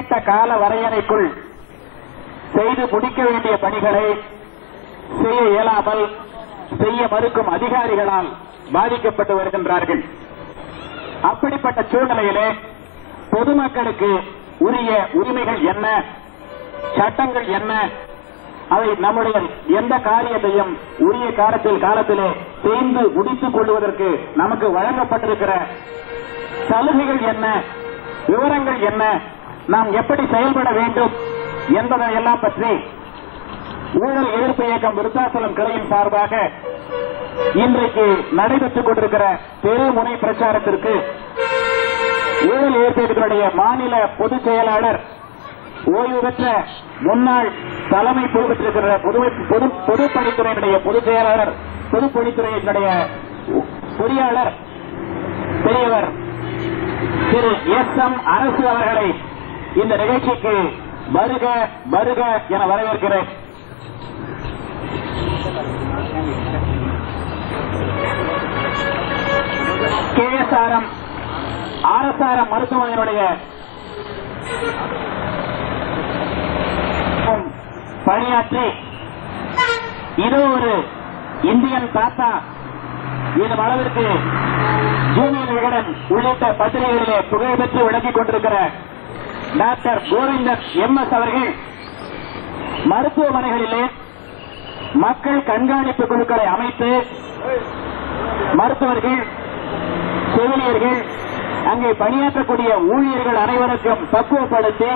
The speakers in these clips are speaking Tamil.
குறிப்பிட்ட கால வரையறைக்குள் செய்து முடிக்க வேண்டிய பணிகளை செய்ய இயலாமல் செய்ய மறுக்கும் அதிகாரிகளால் பாதிக்கப்பட்டு வருகின்றார்கள். அப்படிப்பட்ட சூழ்நிலையிலே பொதுமக்களுக்கு உரிய உரிமைகள் என்ன, சட்டங்கள் என்ன, அவை நம்முடைய எந்த காரியத்தையும் உரிய காலத்திலே செய்து முடித்துக் கொள்வதற்கு நமக்கு வழங்கப்பட்டிருக்கிற சலுகைகள் என்ன, விவரங்கள் என்ன, நாம் எப்படி செயல்பட வேண்டும் என்பதையெல்லாம் பற்றி ஊழல் எதிர்ப்பு இயக்கம் விருத்தாசலம் கிளையின் சார்பாக இன்றைக்கு நடைபெற்றுக் கொண்டிருக்கிற தெருமுனை பிரச்சாரத்திற்கு ஊழல் எதிர்ப்பு இயக்கத்தினுடைய மாநில பொதுச் செயலாளர், ஓய்வு பெற்ற முன்னாள் தலைமை பொறுப்பேற்றிருக்கிற பொதுப்பணித்துறையினுடைய பொதுச் செயலாளர், பொதுப்பணித்துறையினுடைய பொறியாளர் பெரியவர் திரு எஸ்.எம். அரசு அவர்களை இந்த நிகழ்ச்சிக்கு வருக வருக என வரவேற்கிறேன். KSRM RSRM மருத்துவமனையினுடைய பணியாற்றி இது ஒரு இந்தியன் தாத்தா எனும் அளவிற்கு ஜூனியர் விகடன் உள்ளிட்ட பத்திரிகைகளிலே புகழ்பெற்று விளங்கிக் கொண்டிருக்கிற டாக்டர் கோவிந்தன் MS அவர்கள் மருத்துவமனைகளிலே மக்கள் கண்காணிப்பு குழுக்களை அமைத்து மருத்துவர்கள், செவிலியர்கள், அங்கே பணியாற்றக்கூடிய ஊழியர்கள் அனைவருக்கும் பக்குவப்படுத்தி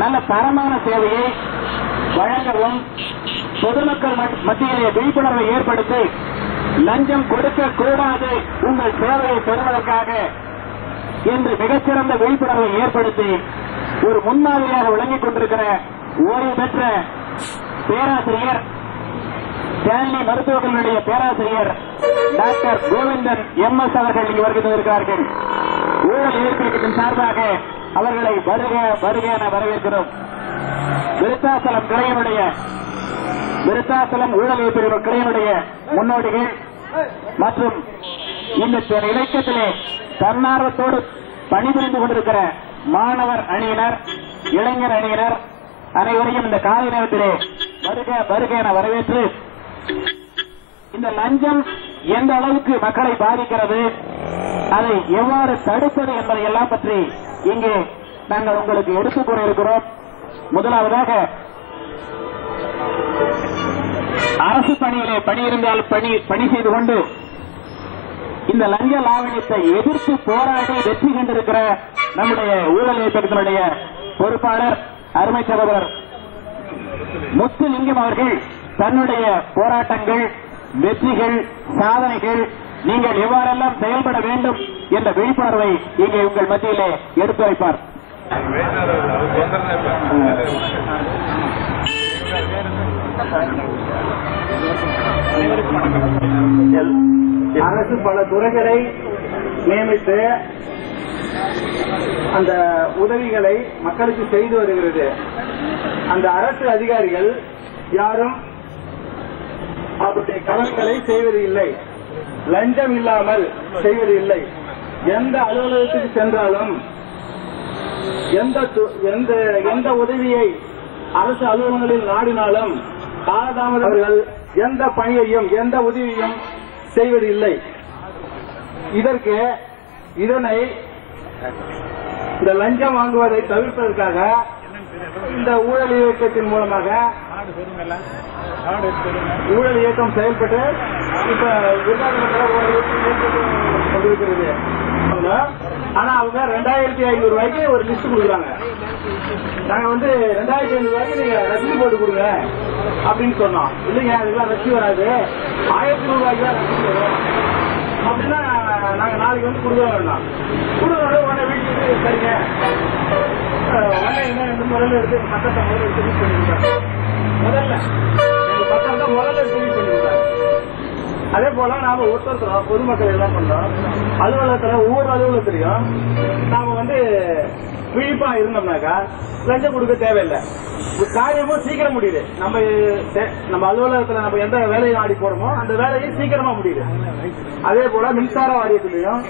நல்ல தரமான சேவையை வழங்கவும், பொதுமக்கள் மத்தியிலே விழிப்புணர்வை ஏற்படுத்தி லஞ்சம் கொடுக்க கூடாது உங்கள் சேவையை பெறுவதற்காக என்று மிகச்சிறந்த விழிப்புணர்வை ஏற்படுத்தி ஒரு முன்மாதிரியாக விளங்கிக் கொண்டிருக்கிற ஓய்வு பெற்ற பேராசிரியர், ஸ்டான்லி மருத்துவர்களுடைய பேராசிரியர் டாக்டர் கோவிந்தன் MS அவர்கள் இங்கு வருகிறார்கள். ஊழல் எதிர்ப்பு இயக்கத்தின் சார்பாக அவர்களை வருக வருக என வரவேற்கிறோம். விருத்தாசலம் ஊழல் எதிர்ப்பு கிளையினுடைய முன்னோடிகள் மற்றும் இந்த இலக்கியத்திலே தன்னார்வத்தோடு பணிபுரிந்து கொண்டிருக்கிற மாணவர் அணியினர், இளைஞர் அணியினர் அனைவரையும் இந்த காலை நேரத்திலே வருக வருக என வரவேற்று, இந்த லஞ்சம் எந்த அளவுக்கு மக்களை பாதிக்கிறது, அதை எவ்வாறு தடுப்பது என்பதை எல்லாம் பற்றி இங்கே நாங்கள் உங்களுக்கு எடுத்துக் கூற இருக்கிறோம். முதலாவதாக அரசு பணியிலே பணியிருந்தால் பணி செய்து கொண்டு இந்த லஞ்ச லாவணியத்தை எதிர்த்து போராடி வெற்றி கண்டிருக்கிற நம்முடைய ஊழல் இயக்கத்தினுடைய பொறுப்பாளர் அருமை சகோதரர் முத்துலிங்கம் அவர்கள் தன்னுடைய போராட்டங்கள், வெற்றிகள், சாதனைகள், நீங்கள் எவ்வாறெல்லாம் செயல்பட வேண்டும் என்ற விழிப்புணர்வை இங்கே உங்கள் மத்தியிலே எடுத்துரைப்பார். அரசு பல துறைகளை நியமித்து அந்த உதவிகளை மக்களுக்கு செய்து வருகிறது. அந்த அரசு அதிகாரிகள் யாரும் அவருடைய கடன்களை செய்வது இல்லை, லஞ்சம் இல்லாமல் செய்வது இல்லை. எந்த அலுவலகத்துக்கு சென்றாலும் எந்த உதவியை அரசு அலுவலகங்களில் நாடினாலும் காலதாமதங்கள் எந்த பணியையும் எந்த உதவியும் செய்வதில்லை. இதனை இந்த லஞ்சம் வாங்குவதை தவிர்ப்பதற்காக இந்த ஊழல் இயக்கத்தின் மூலமாக ஊழல் இயக்கம் செயல்பட்டு இப்ப கொண்டிருக்கிறது. ஆனா அவங்க 2500 ரூபாய்க்கு ஒரு லிஸ்ட் கொடுக்குறாங்க. நாங்க 2500 ரூபாய்க்கு நீங்க ரசீது போட்டு கொடுங்க அப்படின்னு சொன்னோம். இல்லைங்க அதுக்கெல்லாம் ரசீது வராது, 1100 ரூபாய்க்கு தான் ரசீது வரும் அப்படின்னா நாங்க நாளைக்கு கொடுக்க வேண்டாம். கொடுக்கணும் உடனே வீட்டுக்கு சரிங்க முதல்ல எடுத்து பத்திரத்தை முதல்ல ரிலீஸ் பண்ணிவிட்டாங்க. பத்திரத்தை முதல்ல ரிலீஸ் பண்ணிவிட்டாங்க. அதே போல நாம ஒருத்தர் பொதுமக்கள் எல்லாம் பண்றோம். அலுவலகத்துல ஒவ்வொரு அலுவலகத்திலையும் நாம விழிப்பா இருந்தோம்னாக்கா லஞ்சம் கொடுக்க தேவையில்லை, காரியமும் சீக்கிரம் முடியுது. நம்ம அலுவலகத்துல நம்ம எந்த வேலையை ஆடி போறோமோ அந்த வேலையும் சீக்கிரமா முடியுது. அதே போல மின்சார வாரியத்திலையும்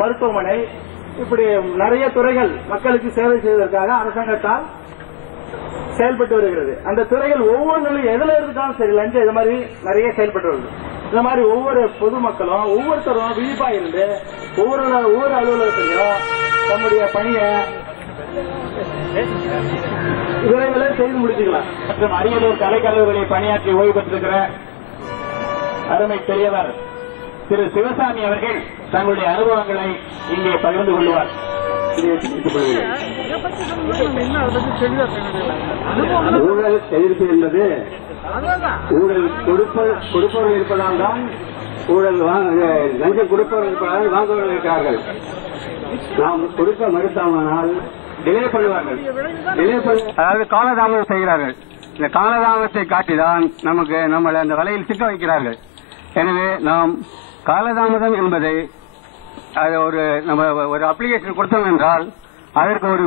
மருத்துவமனை இப்படி நிறைய துறைகள் மக்களுக்கு சேவை செய்வதற்காக அரசாங்கத்தால் செயல்பட்டு வருகிறது. அந்த துறைகள் ஒவ்வொன்றிலும் எதுல இருந்தாலும் சரி லஞ்சம் இது மாதிரி நிறைய செயல்பட்டு வருது. இந்த மாதிரி ஒவ்வொரு பொதுமக்களும் ஒவ்வொருத்தரும் விழிப்பா இருந்து ஒவ்வொரு அலுவலகத்திலையும் தம்முடைய பணியை விரைவில் செய்து முடிச்சுக்கலாம். மற்றும் அரியலூர் கலைக்கல்லூரியில் பணியாற்றி ஓய்வு பெற்றிருக்கிற அருமை பெரியவர் திரு சிவசாமி அவர்கள் தங்களுடைய அனுபவங்களை இங்கே பகிர்ந்து கொள்வார். ஊழல் எதிர்ப்பு என்பது ஊழல் கொடுப்பவர்கள் இருப்பதால் தான் ஊழல் லஞ்சம் கொடுப்பவர்கள் இருப்பதால் வாங்குவவர்கள் இருக்கிறார்கள். நாம் கொடுக்க மறுத்தாமல் டிலே பண்ணுவார்கள். அதாவது காலதாமதம் செய்கிறார்கள். இந்த காலதாமதத்தை காட்டிதான் நம்மளை அந்த வலையில் சிக்க வைக்கிறார்கள். எனவே நாம் காலதாமதம் என்பதை நம்ம ஒரு அப்ளிகேஷன் கொடுத்தோம் என்றால் அதற்கு ஒரு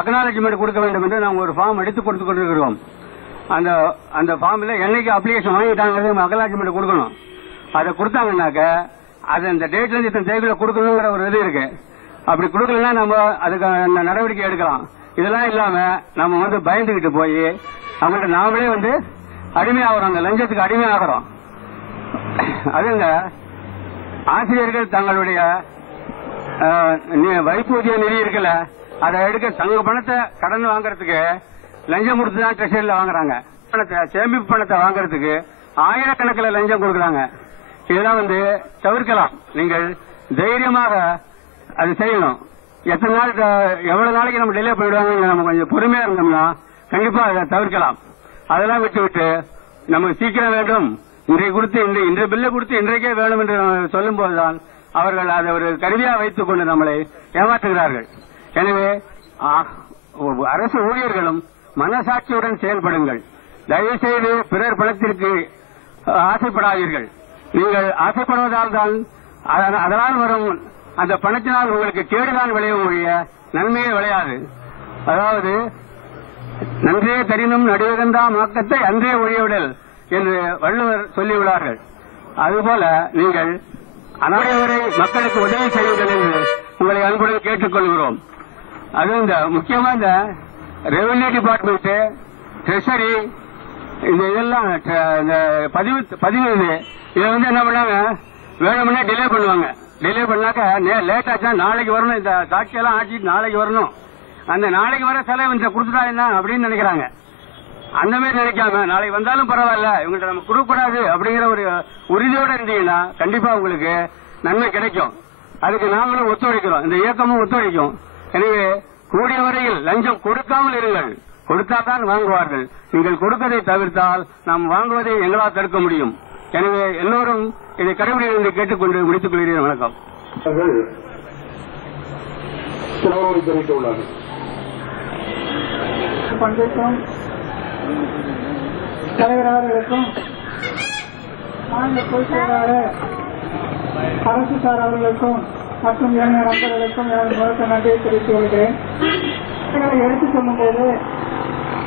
அக்னாலஜ்மெண்ட் கொடுக்க வேண்டும் என்று நாம் ஒரு ஃபார்ம் எடுத்து கொடுத்து கொண்டிருக்கிறோம். அந்த ஃபார்ம்ல என்னைக்கு அப்ளிகேஷன் வாங்கிட்டாங்க அக்னாலஜ்மெண்ட் கொடுக்கணும். அதை கொடுத்தாங்கன்னாக்க அது அந்த டேட்ல இருந்து இத்தனை தேதியில கொடுக்கணுங்கிற ஒரு இது இருக்கு. அப்படி கொடுக்கலன்னா நம்ம அதுக்கு நடவடிக்கை எடுக்கலாம். இதெல்லாம் இல்லாம நம்ம பயந்துகிட்டு போய் அவங்கள்ட்ட நாமளே அடிமையாகிறோம், அந்த லஞ்சத்துக்கு அடிமையாகிறோம். அதுங்க ஆசிரியர்கள் தங்களுடைய வைப்பூதிய நிதி இருக்குல்ல அதை எடுக்க தங்க பணத்தை கடன் வாங்கறதுக்கு லஞ்சம் கொடுத்துதான் ட்ரெஷரியில வாங்குறாங்க. சேமிப்பு பணத்தை வாங்கறதுக்கு ஆயிரக்கணக்கில் லஞ்சம் கொடுக்கறாங்க. இதெல்லாம் தவிர்க்கலாம். நீங்கள் தைரியமாக அது செய்யணும். எவ்வளவு நாளைக்கு நம்ம டிலே பண்ணிடுவாங்க, நம்ம கொஞ்சம் பொறுமையா இருந்தோம்னா கண்டிப்பா அதை தவிர்க்கலாம். அதெல்லாம் விட்டு நமக்கு சீக்கிரம் வேண்டும், இன்றைக்கு கொடுத்து இன்றைய பில்லை கொடுத்து இன்றைக்கே வேணும் என்று சொல்லும் போதுதான் அவர்கள் அதை ஒரு கருவியா வைத்துக் கொண்டு நம்மளை ஏமாற்றுகிறார்கள். எனவே அரசு ஊழியர்களும் மனசாட்சியுடன் செயல்படுங்கள். தயவுசெய்து பிறர் பணத்திற்கு ஆசைப்படாதீர்கள். நீங்கள் ஆசைப்படுவதால் தான் அதனால் வரும் அந்த பணத்தினால் உங்களுக்கு கேடுதான் விளையும் ஒழிய நன்மையே விளையாது. அதாவது நன்றே தரினும் நடுவகந்தாம் ஆக்கத்தை அன்றே ஒழியவிடல் என்று வள்ளுவர் சொல்லியுள்ளார்கள். அதுபோல நீங்கள் அனைவரை மக்களுக்கு உதவி செய்யுங்கள் என்று உங்களை அன்புடன் கேட்டுக்கொள்கிறோம். அது முக்கியமா இந்த ரெவென்யூ டிபார்ட்மெண்ட், ட்ரெஷரி, இதெல்லாம் பதிவு இதை என்ன பண்ணாங்க, வேணும்னே டிலே பண்ணுவாங்க. டிலே பண்ணாக்க லேட் ஆச்சா நாளைக்கு வரணும், இந்த சாட்சியெல்லாம் ஆட்சிட்டு நாளைக்கு வரணும், அந்த நாளைக்கு வர செலவு கொடுத்துட்டா என்ன அப்படின்னு நினைக்கிறாங்க. அந்த மாதிரி நினைக்காம நாளைக்கு வந்தாலும் பரவாயில்ல, இவங்கள்ட்ட நம்ம கொடுக்கக்கூடாது அப்படிங்கிற ஒரு உறுதியோட இருந்தீங்கன்னா கண்டிப்பா உங்களுக்கு நன்மை கிடைக்கும். அதுக்கு நாங்களும் ஒத்துழைக்கிறோம், இந்த இயக்கமும் ஒத்துழைக்கும். எனவே கூடிய வரையில் லஞ்சம் கொடுக்காமல் இருங்கள். கொடுத்தால்தான் வாங்குவார்கள். நீங்கள் கொடுப்பதை தவிர்த்தால் நாம் வாங்குவதை எங்களால் தடுக்க முடியும். எனவே எல்லோரும் இதை கடைபிடிக்க என்று கேட்டுக்கொண்டு முடித்துக் கொள்கிறேன். வணக்கம். பங்கேற்கும் தலைவர்களுக்கும் மாநில பொதுச் செயலாளர் அரசு சார் அவர்களுக்கும் மற்றும் இளைஞர் நண்பர்களுக்கும் எனது முதற்க நன்றியை தெரிவித்துக் கொள்கிறேன். எடுத்துச் சொல்லும்போது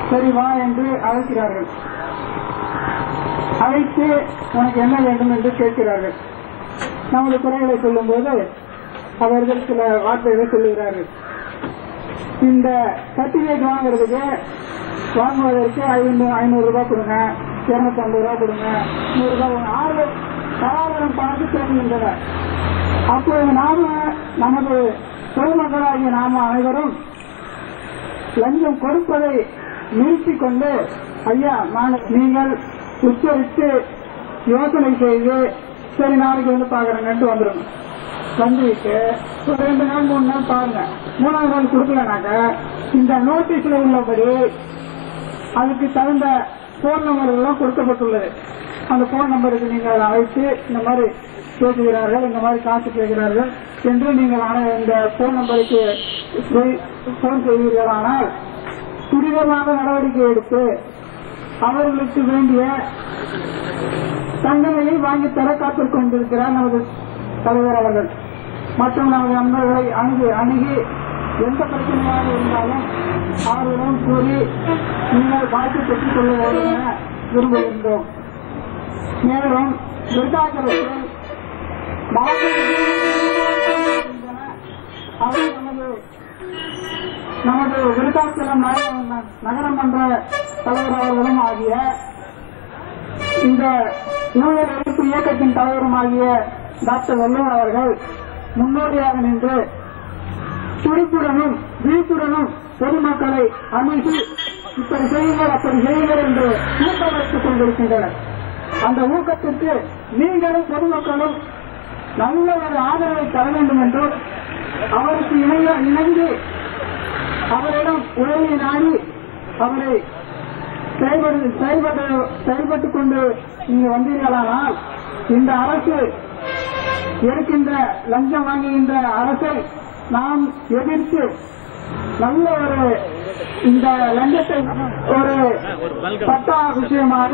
சரி வா என்று அழைக்கிறார்கள். அழைத்து உனக்கு என்ன வேண்டும் என்று கேட்கிறார்கள். நமது குறைகளை சொல்லும் போது அவர்கள் சில வார்த்தைகளை சொல்லுகிறார்கள். இந்த சர்டிபிகேட் வாங்குவதற்கு 500 ரூபாய் கொடுங்க, 250 ரூபாய் கொடுங்க, 100 ரூபாய் கொடுங்க, 6 தராதரம் பார்த்து சேர்க்கின்றனர். அப்போது நமது பொதுமக்களாகிய நாம அனைவரும் லஞ்சம் கொடுப்பதை நிறுத்திக் கொண்டு ஐயா நீங்கள் உச்சரித்து யோசனை செய்து சரி நாளைக்கு பாக்குறேன்னு வந்துடும். வந்துட்டு ஒரு 2 நாள் 3 நாள் பாருங்க. 3ஆவது நாள் கொடுக்கலனாக்க இந்த நோட்டீஸ்ல உள்ளபடி அதுக்கு தகுந்த போன் நம்பர்கள் கொடுக்கப்பட்டுள்ளது. அந்த போன் நம்பருக்கு நீங்கள் அழைத்து இந்த மாதிரி பேசுகிறார்கள், இந்த மாதிரி காசு கேட்கிறார்கள் என்று நீங்கள் இந்த போன் நம்பருக்கு போன் செய்வீர்களானால் துரிதமாக நடவடிக்கை எடுத்து அவர்களுக்கு வேண்டிய தண்டனையை வாங்கி தர காத்துக் கொண்டிருக்கிறார் நமது தலைவர் அவர்கள். மற்றும் நமது நண்பர்களை அணுகி எந்த பிரச்சனையாக இருந்தாலும் அவர்களிடம் கூறி நீங்கள் வாய்ப்பு பெற்றுக் கொள்ள வேண்டும் என விரும்புகின்றோம். மேலும் விருதாச்சலத்தில் அவர்கள் அருணாச்சலம் நகரமன்ற தலைவர் அவர்களும் ஆகிய இந்த ஊழல் எதிர்ப்பு இயக்கத்தின் தலைவருமாகிய டாக்டர் வள்ளுவர் அவர்கள் முன்னோடியாக நின்று துடிப்புடனும் விழிப்புடனும் பொதுமக்களை அணுகி இப்படி செய்யுங்கள் அப்படி செய்யுங்கள் என்று ஊக்கமளித்துக் கொண்டிருக்கின்றனர். அந்த ஊக்கத்திற்கு நீங்களும் பொதுமக்களும் நல்ல ஒரு ஆதரவை தர வேண்டும் என்றும் அவருக்கு இணைந்து அவரிடம் உதவியை நாடி அவரை செயல்பட்டுக் கொண்டு நீங்க வந்தீர்களானால் இந்த அரசு இருக்கின்ற லஞ்சம் வாங்குகின்ற அரசை நாம் எதிர்த்து நல்ல ஒரு இந்த லஞ்சத்தை ஒரு சட்ட விஷயமாக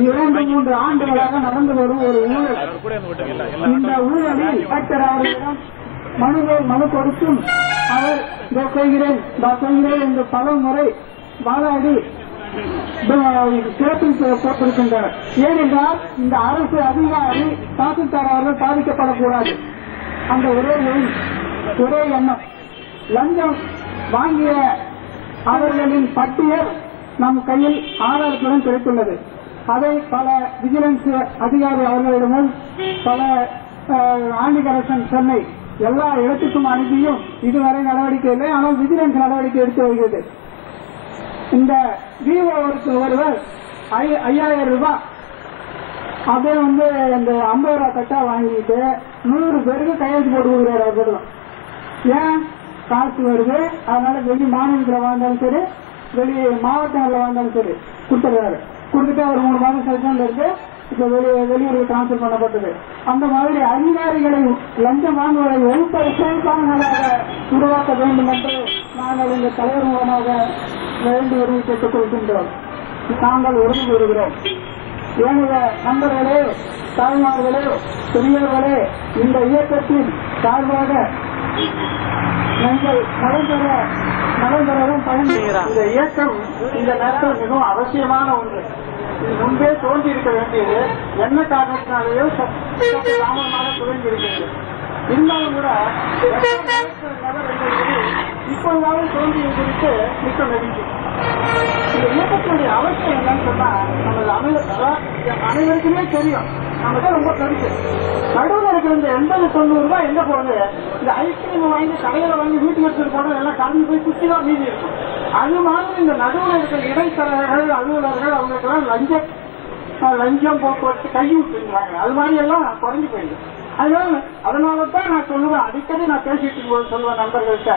2-3 ஆண்டுகளாக நடந்து வரும் ஒரு ஊழல். இந்த ஊழலில் டாக்டர் அவர்களிடம் மனு கொடுத்தும் அவர் செய்கிறேன் என்று பல முறை வாதாடி சிறப்பில் போட்டிருக்கின்றனர். ஏனென்றால் இந்த அரசு அதிகாரி தாசில்தார் அவர்கள் பாதிக்கப்படக்கூடாது. அந்த ஒரே எண்ணம். லஞ்சம் வாங்கிய அவர்களின் பட்டியல் நம் கையில் ஆதாரத்துடன் கிடைத்துள்ளது. அதை பல விஜிலன்ஸ் அதிகாரி அவர்களிடமும் பல ஆண்டிகரசன் சென்னை எல்லா இடத்துக்கும் அனுப்பியும் இதுவரை நடவடிக்கை இல்லை. ஆனால் விஜிலன்ஸ் நடவடிக்கை எடுத்து வருகிறது. இந்த விஓருக்கு ஒருவர் 5000 ரூபாய் அப்படியே இந்த 50 ரூபாய் கட்டா வாங்கிட்டு 100 பேருக்கு கையெழுத்து போட்டு கொடுக்குறாரு. அவர் ஏன் காசு வருது, அதனால வெளி மாநிலத்தில் வாழ்ந்தாலும் சரி வெளி மாவட்டங்களில் வாழ்ந்தாலும் சரி கொடுத்துருக்காரு. கொடுத்துட்டு அவர் 3 மாதம் சஸ்பெண்ட் இருக்கு. இப்ப வெளியூருக்கு டிரான்ஸ்பர் பண்ணப்பட்டது. அந்த மாதிரி அதிகாரிகளை லஞ்சம் வாங்குவதை ஒழுக்க செயல்பாடுகளாக உருவாக்க வேண்டும் என்று நாங்கள் இந்த தலைவர் மூலமாக வேண்டி உறுதி கேட்டுக் கொள்கின்றோம். நாங்கள் உறுதி கூறுகிறோம். ஏனைய நண்பர்களே, தாய்மார்களே, பெரியவர்களே, இந்த இயக்கத்தின் சார்பாக நீங்கள் நலன் பெறவும் பயன்படுகிறார். இந்த இயக்கம் இந்த நேரத்தில் மிகவும் அவசியமான ஒன்று. இது முன்பே தோன்றி இருக்க வேண்டியது என்ன காரணத்தினாலேயோ சாமமாக துவங்கி இருக்கிறது. இருந்தாலும் கூட இப்போதாவது தோன்றிய குறித்து மிக்க மகிழ்ச்சி. இந்த இயக்கத்தினுடைய அவசியம் என்னன்னு சொன்னா நமது அனைவருக்குமே தெரியும். நமக்கு ரொம்ப கருத்து நடுவில் இருக்கிற இந்த 80-90 ரூபாய் எங்க போகுது? இந்த ஐஸ்கிரீம் வாங்கி கடையில வாங்கி வீட்டுக்கு எடுத்துட்டு போனா எல்லாம் கலந்து போய் குச்சி தான் மீதி இருக்கும். அது மாதிரி இந்த நடுவில் இருக்கிற இடைத்தரகர்கள் அலுவலர்கள் அவங்களுக்கெல்லாம் லஞ்சம் போக்குவரத்து கைவிட்டுறாங்க. அது மாதிரி எல்லாம் குறைஞ்சு போயிடுது. அதனாலதான் நான் சொல்லுவேன், அடிக்கடி நான் பேசிட்டு போது சொல்லுவேன் நண்பர்கள்ட்ட,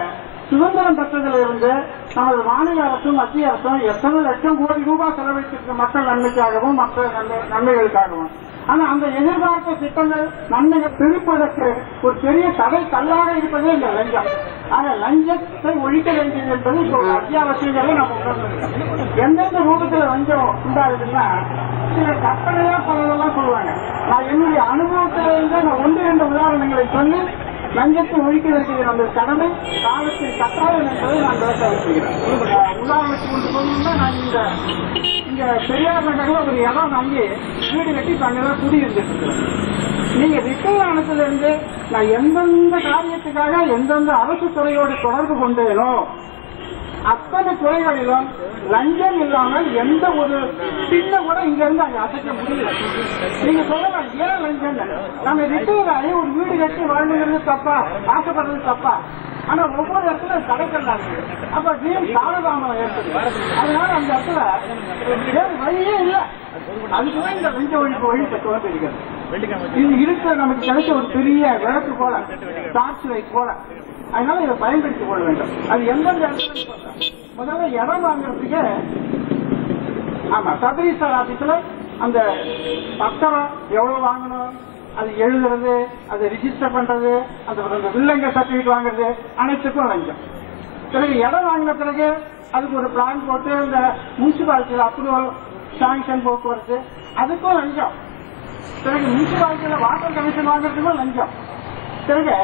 சுதந்திரம் பெற்றதில் இருந்து நமது மாநில அரசும் மத்திய அரசும் எத்தனை லட்சம் கோடி ரூபாய் செலவழித்திருக்க மக்கள் நன்மைக்காகவும் மற்ற நன்மைகளுக்காகவும். ஆனா அந்த எதிர்பார்த்த திட்டங்கள் நன்மைகள் பிரிப்பதற்கு ஒரு பெரிய தடை கல்லாக இருப்பதே இந்த லஞ்சம். ஆக லஞ்சத்தை ஒழிக்க வேண்டியது என்பது அத்தியாவசியங்களை நாம் உணர்ந்திருக்கோம். எந்தெந்த ரூபத்தில் லஞ்சம் உண்டாகுதுன்னா சில கற்பனையா பலதெல்லாம் சொல்லுவாங்க. நான் என்னுடைய அனுபவத்திலிருந்து நான் 1-2 உதாரணங்களை சொல்லி லஞ்சத்தை ஒழிக்க வேண்டியது நமது கடமை, காலத்தில் கட்டாயம் என்பதை நான் பேச வைக்கிறேன். உதாரணத்துக்கு கொண்டு போகணும்னா நான் இங்க பெரியார் நகர்ல ஒரு இடம் வாங்கி வீடு கட்டி அங்கதான் குடியிருந்துட்டு இருக்கிறேன். நீங்க விக்கிரவாணத்துல இருந்து நான் எந்தெந்த காரியத்துக்காக எந்தெந்த அரசு துறையோடு தொடர்பு கொண்டேனோ அத்தனை துறைகளிலும் லஞ்சம் இல்லாமல் எந்த ஒரு சின்ன கூட இங்க இருந்து அங்க அசைக்க முடியல. நீங்க சொல்லலாம் ஏன் லஞ்சம்? நம்ம ரிட்டர்ன் ஆகி ஒரு வீடு கட்டி வாழ்ந்துங்கிறது தப்பா, ஆசைப்படுறது தப்பா? ஆனா ஒவ்வொரு இடத்துல தடைக்கல்லாம் இருக்கு. அப்ப வீண் காலதாமம் ஏற்படுது. அதனால அந்த இடத்துல வழியே இல்லை. அதுக்குதான் இந்த லஞ்ச ஒழிப்பு வழி தத்துவம் இருக்கிறது. இது இருக்கிற நமக்கு கிடைச்ச ஒரு பெரிய விளக்கு போல, டார்ச் லைட் போல. அதனால இதை பயன்படுத்திக் கொள்ள வேண்டும். அது எந்தெந்த இடத்துல முதல்ல இடம் வாங்குறதுக்கு ஆமா சபரீஸ்வர் ஆபீஸ்ல அந்த பத்திரம் எவ்வளவு வாங்கணும், அது எழுதுறது, அது ரிஜிஸ்டர் பண்றது, அந்த வில்லங்க சர்டிபிகேட் வாங்குறது அனைத்துக்கும் லஞ்சம். பிறகு இடம் வாங்கின பிறகு அதுக்கு ஒரு பிளான் போட்டு இந்த முனிசிபாலிட்டியில அப்ரூவல் சாங்ஷன் போக்குவரத்து அதுக்கும் லஞ்சம். பிறகு முனிசிபாலிட்டியில வாட்டர் கமிஷன் வாங்குறதுக்கும் லஞ்சம். பிறகு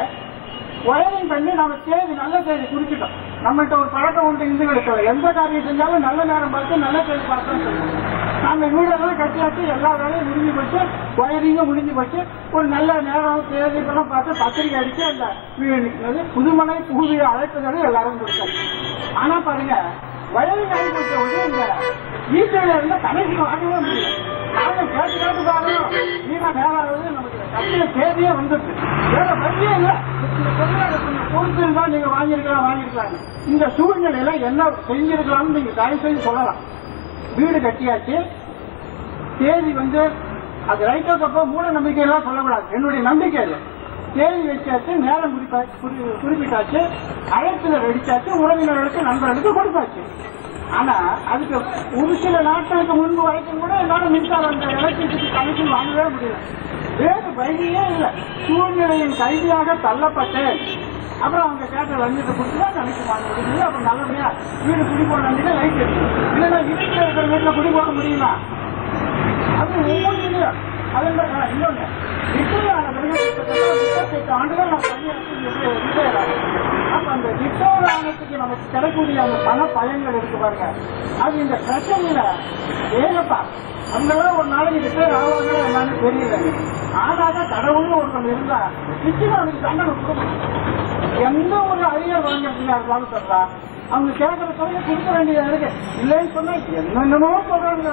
ஒயரிங் பண்ணி நம்ம தேதி நல்ல தேதி குறிச்சிட்டோம். நம்மள்கிட்ட ஒரு பழக்கம் உண்டு இந்துக்களுக்கு, எந்த காரியம் செஞ்சாலும் நல்ல நேரம் பார்த்து நல்ல தேதி பார்த்தோம் சொல்லுவோம். அந்த வீடெல்லாம் கட்டியாச்சு, எல்லா வேலையும் முடிஞ்சு போச்சு, வயரிங்கும் முடிஞ்சு போச்சு. ஒரு நல்ல நேரம் தேதி இதெல்லாம் பார்த்து பத்திரிக்கை அடிச்சு அந்த வீடு நிற்கிறது. புதுமனை புகுதியை அழைப்பதோடு எல்லாரும் கொடுத்தாங்க. ஆனா பாருங்க, வயரிங் ஆகி போச்ச உடனே இந்த ஈட்டில இருந்த கணக்கு வாங்கவே முடியும். நாங்க கேட்டு பாருங்க, நீங்க நேராவது நமக்கு கட்டிய தேதியே வந்துருக்கு. வேற வழியே இல்லை. பொறுத்திருந்தா நீங்க வாங்கிருக்கலாம். இந்த சூழ்நிலையில என்ன செஞ்சிருக்கலாம்னு நீங்க தயவு செய்து சொல்லலாம். வீடு கட்டியாச்சு, தேதி அது ரைட்டோ தப்போ மூட நம்பிக்கையெல்லாம் சொல்லக்கூடாது. என்னுடைய நம்பிக்கை இல்லை. தேதி வச்சாச்சு, நேரம் குறிப்பிட்டாச்சு, அழைப்புல அடிச்சாச்சு, உறவினர்களுக்கு நண்பர்களுக்கு கொடுத்தாச்சு. ஆனா அதுக்கு ஒரு சில நாட்களுக்கு முன்பு வரைக்கும் கூட என்னால மின்சாரம் அந்த எலக்ட்ரிசிட்டி கனெக்ஷன் வாங்கவே முடியல. வேறு வழியே இல்லை. சூழ்நிலையின் கைதியாக தள்ளப்பட்டேன். அப்புறம் அவங்க கேட்ட லஞ்சத்தை கொடுத்துதான் கணக்கு வாங்க முடியுது. அப்புறம் நல்லபடியா வீடு குடி போட வேண்டியது லைட் இருக்கு. இல்லைன்னா வீட்டில் இருக்கிற வீட்டில் குடி போட முடியுமா? அது ஒவ்வொன்றுலையும் இன்னொன்னு ரிட்டையர் பிறகு 38 ஆண்டுகள் நான் பணியாற்றி ரிட்டையர் ஆகும். அப்ப அந்த ரிட்டையர் ஆனதுக்கு நமக்கு கிடைக்கக்கூடிய அந்த பண பயன்கள் இருக்கு பாருங்க, அது இந்த பிரச்சனையில ஏகப்பா அவங்களாம் ஒரு நாளைக்கு ரிட்டையர் ஆவாங்க என்னன்னு தெரியல. ஆனாக கடவுள்னு ஒருவன் இருந்தா நிச்சயம் அவனுக்கு தண்டனை கொடுக்கணும். எந்த ஒரு அரியர் வாங்கியா இருந்தாலும் சொல்லலாம், அவங்க கேட்கற தொகையை கொடுக்க வேண்டியதா இருக்கு. இல்லைன்னு சொன்னா என்னென்னமோ சொல்றாங்க.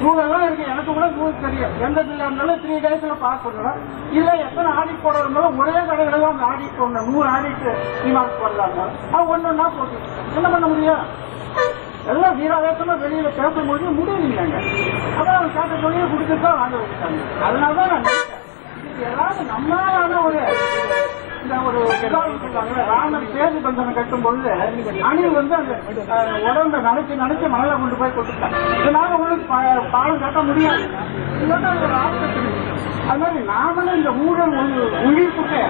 ரூலெல்லாம் இருக்கு. எனக்கு கூட ரூல் தெரியும். எந்த பில்லா இருந்தாலும் 3 டேஸ்ல பாஸ் பண்ணுறோம். இல்ல எத்தனை ஆடிட் போட இருந்தாலும் ஒரே கடையில தான் அந்த ஆடிட் போடணும். 100 ஆடிட் டிமார்க் போடலாங்க. அது ஒன்னொன்னா போட்டு என்ன பண்ண முடியும்? எல்லாம் வீராவேசமா வெளியில பேசும்போது முடியலைங்க. அதான் அவங்க கேட்ட தொழிலை கொடுத்துதான் வாங்க வச்சுட்டாங்க. அதனாலதான் நான் ஏதாவது நம்மளான ஒரு சொல்லுவாங்க, ராமர் சேது பந்தனம் கட்டும் பொழுது அணில் அந்த உடம்ப நினைச்சு மணலை கொண்டு போய் கொடுத்துட்டாங்க. இதனால உங்களுக்கு பாலம் கட்ட முடியாது. ஒரு ஆபத்து. அது மாதிரி நாமளும் இந்த ஊழல் ஒழிப்புக்கு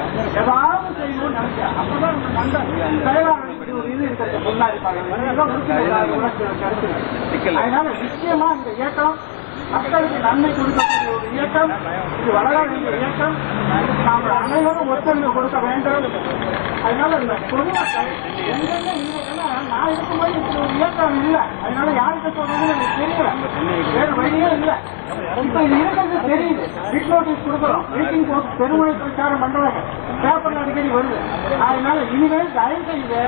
ஏதாவது செய்யணும்னு நினைச்சேன். அப்பதான் இந்த மண்டல் செயலாளர் ஒரு இது இருக்கிறது முன்னாடி கிடைச்சது. அதனால நிச்சயமா இந்த இயக்கம் மக்களுக்கு நன்மை கொடுக்கக்கூடிய ஒரு இயக்கம், இது வளர வேண்டிய இயக்கம். நாம் அனைவரும் ஒத்துழைப்பு கொடுக்க வேண்டும். அதனால இந்த பொதுமக்கள் எங்கெங்க இல்லைன்னா நான் இருக்கும்போது இப்படி ஒரு இயக்கம் இல்லை. அதனால யாருக்கு சொல்றது எனக்கு தெரியல. வேறு வழியே இல்லை. இப்ப இது இருக்கிறது தெரியுது. ரிட் நோட்டீஸ் கொடுக்குறோம். மீட்டிங் போட்டு பெருமொழி பிரச்சாரம் பண்றாங்க. பேப்பர்ல அடிக்கடி வருது. அதனால இனிமேல் தயவு செய்து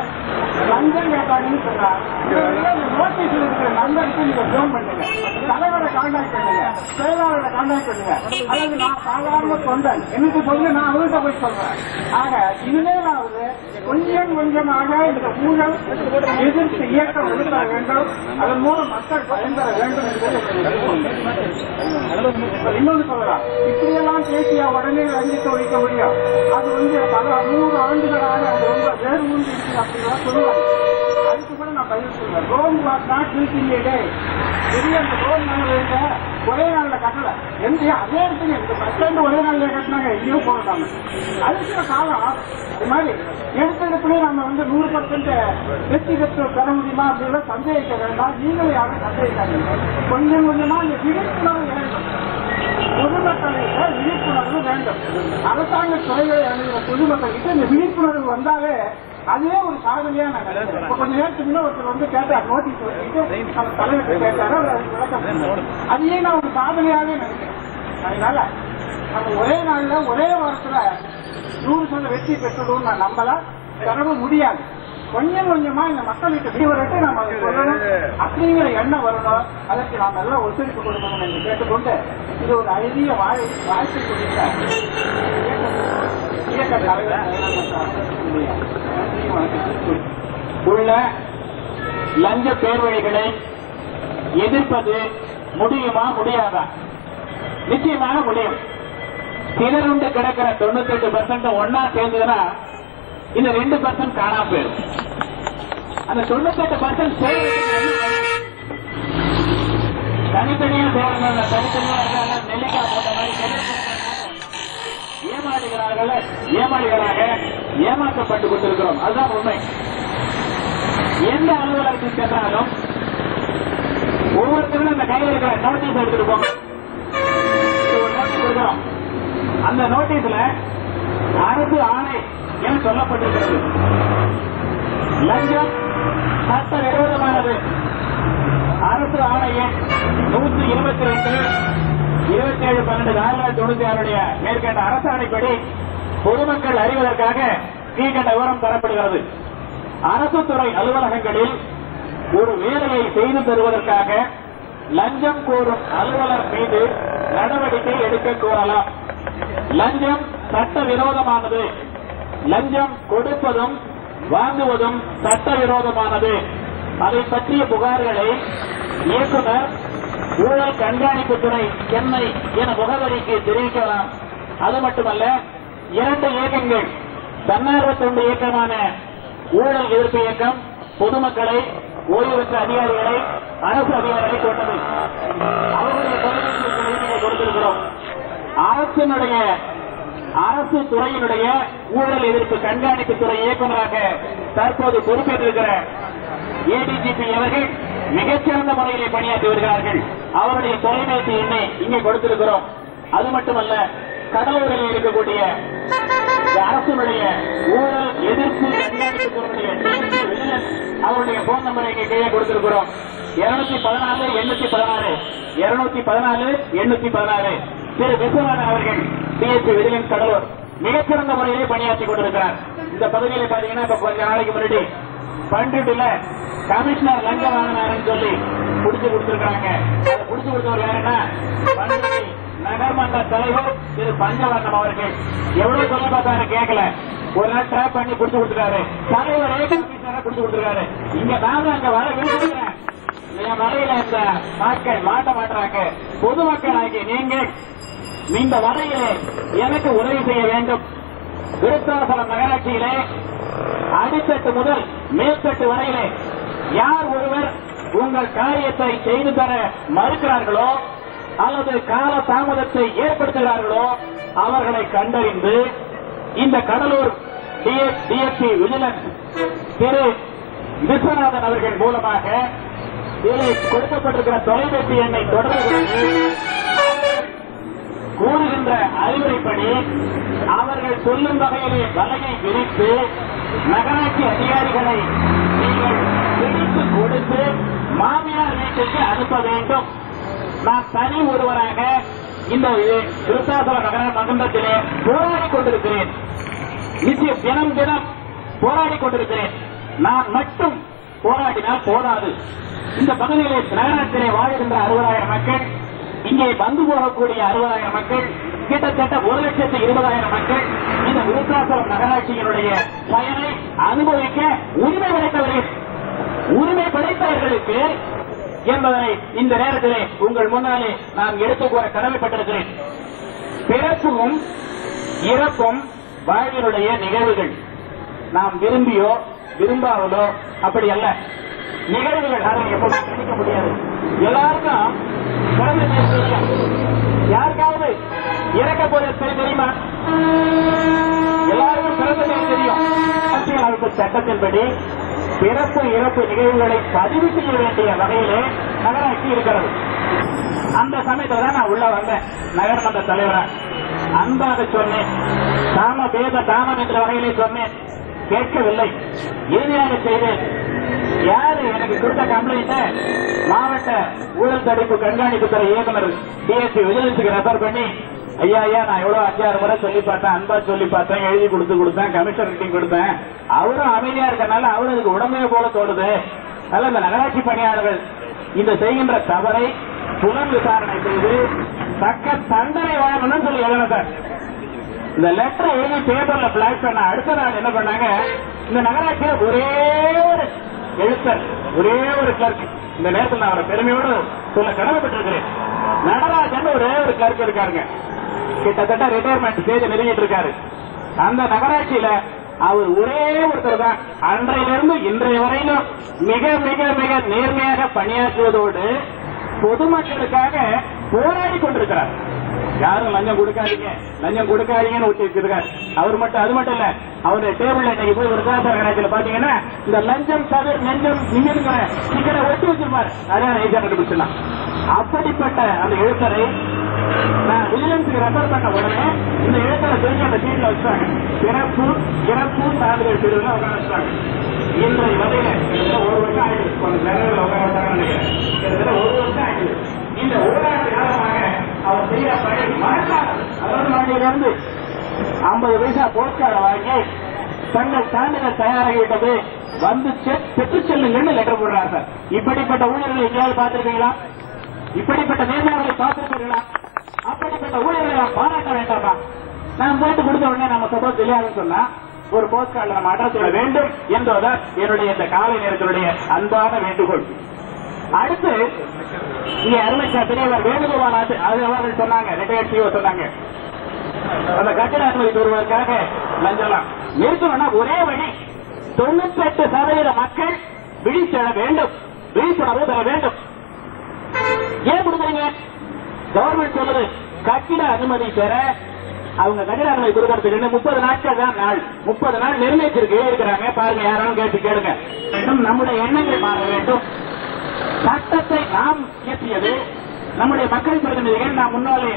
லஞ்சம் கேட்டாங்கன்னு சொல்றாங்க. நோட்டீஸ்ல இருக்கிற நண்பருக்கு நீங்க போன் பண்ணுங்க, தலைவரை கான்டாக்ட் பண்ணுங்க, செயலாளரை கான்டாக்ட் பண்ணுங்க. அதாவது நான் சாதாரண தொண்டன் எனக்கு சொல்லி நான் அவர்கிட்ட போய் சொல்றேன். ஆக இனிமேலாவது கொஞ்சம் கொஞ்சமாக இந்த ஊழல் எதிர்த்து இயக்கம் எடுக்க வேண்டும். அதன் மூலம் மக்கள் பயன்பெற வேண்டும் என்பது இன்னொன்று சொல்லலாம். இப்படியெல்லாம் பேசியா உடனே லஞ்சத்தை ஒழிக்க முடியும்? அது பல 100 ஆண்டுகளாக அது ரொம்ப வேறு ஊன்றி இருக்கு அப்படின்னா சொல்லுவாங்க. அதுக்கு கூட நான் பதில் சொல்லுவேன். Rome was not built in a day. பெரிய அந்த ரோம் நகர ஒரே நாள்ல கட்டல. அதே இடத்துல இந்த பஸ் ஸ்டாண்ட் ஒரே நாள்ல கட்டினாங்க. எங்கேயோ போறாங்க. அதுக்கு காலம் அது மாதிரி எடுத்தெடுப்புலேயே நம்ம 100% வெற்றி பெற்று பெற முடியுமா அப்படின்னு சந்தேகிக்க வேண்டாம். நீங்களும் யாரும் சந்தேகிக்காதீங்க. கொஞ்சம் கொஞ்சமா இந்த விழிப்புணர்வு வேண்டும். பொதுமக்களுக்கு விழிப்புணர்வு வேண்டும். அரசாங்க துறைகளை அணுகிற பொதுமக்களுக்கு இந்த விழிப்புணர்வு வந்தாலே அதுவே ஒரு சாதனையா நான் நினைக்கிறேன். கொஞ்ச நேரத்துக்கு ஒருத்தர் கேட்டார், நோட்டீஸ் வச்சுட்டு நம்ம தலைவர் கேட்டாரு, விளக்கம். அதையே நான் ஒரு சாதனையாவே நினைக்கிறேன். அதனால நம்ம ஒரே நாள்ல ஒரே வாரத்துல 100% வெற்றி பெற்றதும் நான் நம்பல, பெறவும் முடியாது. கொஞ்சம் கொஞ்சமா இந்த மக்களுக்கு விடுவதற்கு நம்ம அதை சொல்லணும் அப்படிங்கிற எண்ணம் வரணும். அதற்கு நாம் எல்லாம் ஒத்துழைப்பு கொடுக்கணும் என்று கேட்டுக்கொண்டு இது ஒரு அழகிய வாழ்க்கை கொடுத்த இயக்க தலைவர் உள்ள லஞ்ச பேர்வழிகளை எதிர்ப்பது முடியுமா முடியாதா? நிச்சயமாக முடியும். சிலருண்டு கிடக்கிற 98% ஒன்னா சேர்ந்ததுன்னா இந்த 2% காணாம போயிடும். அந்த 98% தனித்தனியா சேரணும். தனித்தனியா இருந்தாலும் நெல்லிக்காய் போட்ட மாதிரி ஏமாளிகளாக ஏமாற்றப்பட்டு கொண்டிருக்கிறோம். அதுதான் உண்மை. எந்த அலுவலகத்தில் சென்றாலும் ஒவ்வொருத்தரும் அந்த கையில் இருக்கிற நோட்டீஸ் எடுத்துட்டு போங்க. ஒரு நோட்டீஸ் இருக்கிறோம். அந்த நோட்டீஸ்ல அரசு ஆணை என சொல்லப்பட்டிருக்கிறது. லஞ்சம் சட்ட விரோதமானது. அரசு ஆணை எண் 122 27/12/1996 மேற்கண்ட அரசாணைப்படி பொதுமக்கள் அறிவதற்காக கீழ்கண்ட விவரம் தரப்படுகிறது. அரசு துறை அலுவலகங்களில் ஒரு வேலையை செய்து தருவதற்காக லஞ்சம் கோரும் அலுவலர் மீது நடவடிக்கை எடுக்க கோரலாம். லஞ்சம் சட்டவிரோதமானது. லஞ்சம் கொடுப்பதும் வாங்குவதும் சட்டவிரோதமானது. அதை பற்றிய புகார்களை இயக்குனர் ஊழல் கண்காணிப்புத்துறை சென்னை என முகவரிக்கு தெரிவிக்கலாம். அது மட்டுமல்ல, 2 இயக்கங்கள் தன்னார்வ தொண்டு இயக்கமான ஊழல் எதிர்ப்பு இயக்கம் பொதுமக்களை, ஓய்வு பெற்ற அதிகாரிகளை, அரசு அதிகாரிகளை கொண்டது. அவருடைய தொலைபேசி கொடுத்திருக்கிறோம். அரசு துறையினுடைய ஊழல் எதிர்ப்பு கண்காணிப்புத்துறை இயக்குநராக தற்போது பொறுப்பேற்றிருக்கிற ஏடிஜிபி அவர்கள் மிகச்சிறந்த முறையிலே பணியாற்றி வருகிறார்கள். அவருடைய தொலைபேசி எண்ணை இங்கே கொடுத்திருக்கிறோம். அது மட்டுமல்ல, கடலூரில் இருக்கக்கூடிய அரசுடைய ஊழல் எதிர்ப்பு கண்காணிப்புத்துறையுடைய அவருடைய போன் நம்பரை இங்கே கையை கொடுத்திருக்கிறோம். 214-816 திரு விஸ்வநாதன் அவர்கள் டிஎஸ்பி விஜிலன்ஸ் கடலூர் மிகச்சிறந்த முறையிலே பணியாற்றிக் கொண்டிருக்கிறார். இந்த பகுதியில பாத்தீங்கன்னா இப்ப கொஞ்ச நாளைக்கு முன்னாடி பண்ருட்டில கமிஷனர் லஞ்சம் வாங்கினாருன்னு சொல்லி புடிச்சு கொடுத்திருக்காங்க. புடிச்சு கொடுத்தவர் யாருன்னா பண்ருட்டி நகர்மன்ற தலைவர் திரு பஞ்சவர்ணம் அவர்கள். எவ்வளவு சொல்ல பார்த்தாரு கேட்கல. ஒரு நாள் டிராப் பண்ணி புடிச்சு கொடுத்துருக்காரு. தலைவரே கமிஷனரை புடிச்சு கொடுத்திருக்காரு. இங்க நானும் அங்க வர விரும்புகிறேன். என் வலையில இந்த மக்கள் மாட்ட மாட்டாங்க. பொதுமக்கள் ஆகிய நீங்கள் இந்த வலையிலே எனக்கு உதவி செய்ய வேண்டும். விருத்தாசலம் நகராட்சியிலே அடித்தட்டு முதல் மேல்தட்டு வரையிலே யார் ஒருவர் உங்கள் காரியத்தை செய்து தர மறுக்கிறார்களோ அல்லது கால தாமதத்தை ஏற்படுத்துகிறார்களோ அவர்களை கண்டறிந்து இந்த கடலூர் டிஎஸ்பி விஜிலன்ஸ் திரு விஸ்வநாதன் அவர்கள் மூலமாக இதில் கொடுக்கப்பட்டிருக்கிற தொலைபேசி எண்ணை தொடர்பு கூறுகின்ற அறிவுரைப்படி அவர்கள் சொல்லும் வகையிலே வலையை விரித்து நகராட்சி அதிகாரிகளை நீங்கள் பிடித்து கொடுத்து மாமியார் வீட்டுக்கு அனுப்ப வேண்டும். நான் தனி ஒருவராக இந்த விருத்தாசலம் நகர மண்டலத்திலே போராடிக் கொண்டிருக்கிறேன். நிச்சயம் தினம் தினம் போராடிக் கொண்டிருக்கிறேன். நான் மட்டும் போராடினால் போதாது. இந்த பகுதியிலே நகராட்சியிலே வாழ்கின்ற 60,000 மக்கள், இங்கே வந்து போகக்கூடிய 60,000 மக்கள், கிட்டத்தட்ட 1,20,000 மக்கள் இந்த விருத்தாசலம் நகராட்சியினுடைய பயனை அனுபவிக்க உரிமை படைத்தவர்களுக்கு என்பதனை இந்த நேரத்திலே உங்கள் முன்னாலே நான் எடுத்துக் கூற கடமைப்பட்டிருக்கிறேன். பிறப்பும் இறப்பும் வாழ்வினுடைய நிகழ்வுகள். நாம் விரும்பியோ விரும்பாவதோ அப்படி அல்ல. நிகழ்வுகள் அதை எப்போதும் கணிக்க முடியாது. எல்லாருக்கும் பிறந்த தேதி தெரியும். யாருக்காவது இறக்க போறது தெரியுமா? எல்லாருக்கும் பிறந்த தேதி தெரியும். அரசியலமைப்பு சட்டத்தின்படி பிறப்பு இறப்பு நிகழ்வுகளை பதிவு செய்ய வேண்டிய வகையிலே நகராட்சி இருக்கிறது. அந்த சமயத்தில் தான் நான் உள்ள வந்தேன். நகர்மன்ற தலைவரா அன்பாக சொன்னேன். தாம பேத தாமம் என்ற வகையிலே சொன்னேன். கேட்கவில்லை. இறுதியாக செய்தேன். யாரு எனக்கு கொடுத்த கம்ப்ளைண்ட மாவட்ட ஊழல் தடுப்பு கண்காணிப்புத்துறை இயக்குனர் டிஎஸ்பி விஜிலன்ஸுக்கு ரெஃபர் பண்ணி, ஐயா நான் எவ்வளவு 5-6 முறை சொல்லி பார்த்தேன், அன்பா சொல்லி பார்த்தேன், எழுதி கொடுத்தேன், கமிஷனர் மீட்டிங் கொடுத்தேன். அவரும் அமைதியா இருக்கனால அவருக்கு உடமையை போல தோணுது. அதனால இந்த நகராட்சி பணியாளர்கள் இந்த செய்கின்ற தவறை புலன் விசாரணை செய்து தக்க தண்டனை வழங்கணும்னு சொல்லி எழுதின சார். இந்த லெட்டர் எழுதி பேப்பர்ல பிளாக் பண்ண அடுத்த நாள் என்ன பண்ணாங்க, இந்த நகராட்சியில ஒரே ஒரு எழுத்தர், ஒரே ஒரு கிளர்க், இந்த நேரத்தில் நான் அவரை பெருமையோடு சொல்ல கடமைப்பட்டிருக்கிறேன். நடராஜன் ஒரே ஒரு கிளர்க் இருக்காருங்க. கிட்டத்தட்ட ரிட்டையர்மெண்ட் ஸ்டேஜ் நெருங்கிட்டு இருக்காரு. அந்த நகராட்சியில அவர் ஒரே ஒருத்தர் தான் அன்றையிலிருந்து இன்றைய வரையிலும் மிக மிக மிக நேர்மையாக பணியாற்றுவதோடு பொதுமக்களுக்காக போராடி கொண்டிருக்கிறார். யாரும் லஞ்சம் கொடுக்காதீங்கன்னு ஊட்டி வச்சிருக்காரு. அவர் மட்டும் அது மட்டும் இல்ல, அவருடைய டேபிள்ல இன்னைக்கு போய் விருத்தாசல நகராட்சியில பாத்தீங்கன்னா இந்த லஞ்சம் தவிர நெஞ்சம் நீங்கிற சிக்கனை ஒட்டி வச்சிருப்பாரு. அதான் ஈஸியா கண்டுபிடிச்சிடலாம். அப்படிப்பட்ட அந்த எழுத்தரை நான் விஜிலன்ஸுக்கு ரெஃபர் பண்ண உடனே இந்த எழுத்தரை தூக்கி அந்த சீட்ல வச்சாங்க. பிறப்பு இறப்பு சான்றிதழ் பிரிவுல உட்கார வச்சாங்க. இன்றைய வரையில கிட்டத்தட்ட 1 வருஷம் ஆயிடுது. கொஞ்சம் நேரம் உட்கார வச்சாங்கன்னு நினைக்கிறேன். கிட்டத்தட்ட 1 வருஷம் ஆயிடுது. இந்த ஊராட்சி காலமாக அவர் செய்யற பணி மறக்காது. அதாவது மாநிலிருந்து 50 பைசா போஸ்ட்கார்டை வாங்கி தங்கள் சான்றிதழ் தயாராகிவிட்டது வந்து பெற்று செல்லுங்கன்னு லெட்டர் போடுறாங்க சார். இப்படிப்பட்ட ஊழியர்களை எங்கேயாவது பார்த்திருக்கீங்களா? இப்படிப்பட்ட நேர்மையாளர்களை பார்த்திருக்கீங்களா? அப்படிப்பட்ட ஊழியர்களை நாம் பாராட்ட வேண்டாமா? நாம் போட்டு கொடுத்த உடனே நம்ம சொல்ல தெரியாதுன்னு சொன்னா ஒரு போஸ்ட் கார்டில் நம்ம அட்ரஸ் விட வேண்டும் என்பதுதான் என்னுடைய இந்த காலை நேரத்தினுடைய அன்பான வேண்டுகோள். அடுத்து இங்க அருமைச்சா பெரியவர் வேணுகோபால் அது அவர்கள் சொன்னாங்க, ரிட்டையர்ட் சிஓ சொன்னாங்க, அந்த கட்டிட அனுமதி பெறுவதற்காக லஞ்சம் நிறுத்தணும்னா ஒரே வழி 98% மக்கள் விழித்தெழ வேண்டும், விழிப்புணர்வு பெற வேண்டும். ஏன் கொடுக்குறீங்க? கவர்மெண்ட் சொல்லுது கட்டிட அனுமதி பெற அவங்க கட்டிட அனுமதி கொடுக்கறதுக்கு 30 நாட்கள் தான் நாள். 30 நாள் நிர்ணயிச்சிருக்கு இருக்கிறாங்க. பாருங்க, யாராலும் கேட்டு கேளுங்க. நம்முடைய எண்ணங்கள் மாற வேண்டும். சட்டத்தை நாம் இயற்றியது நம்முடைய மக்கள் பிரதிநிதிகள். நாம் முன்னாலே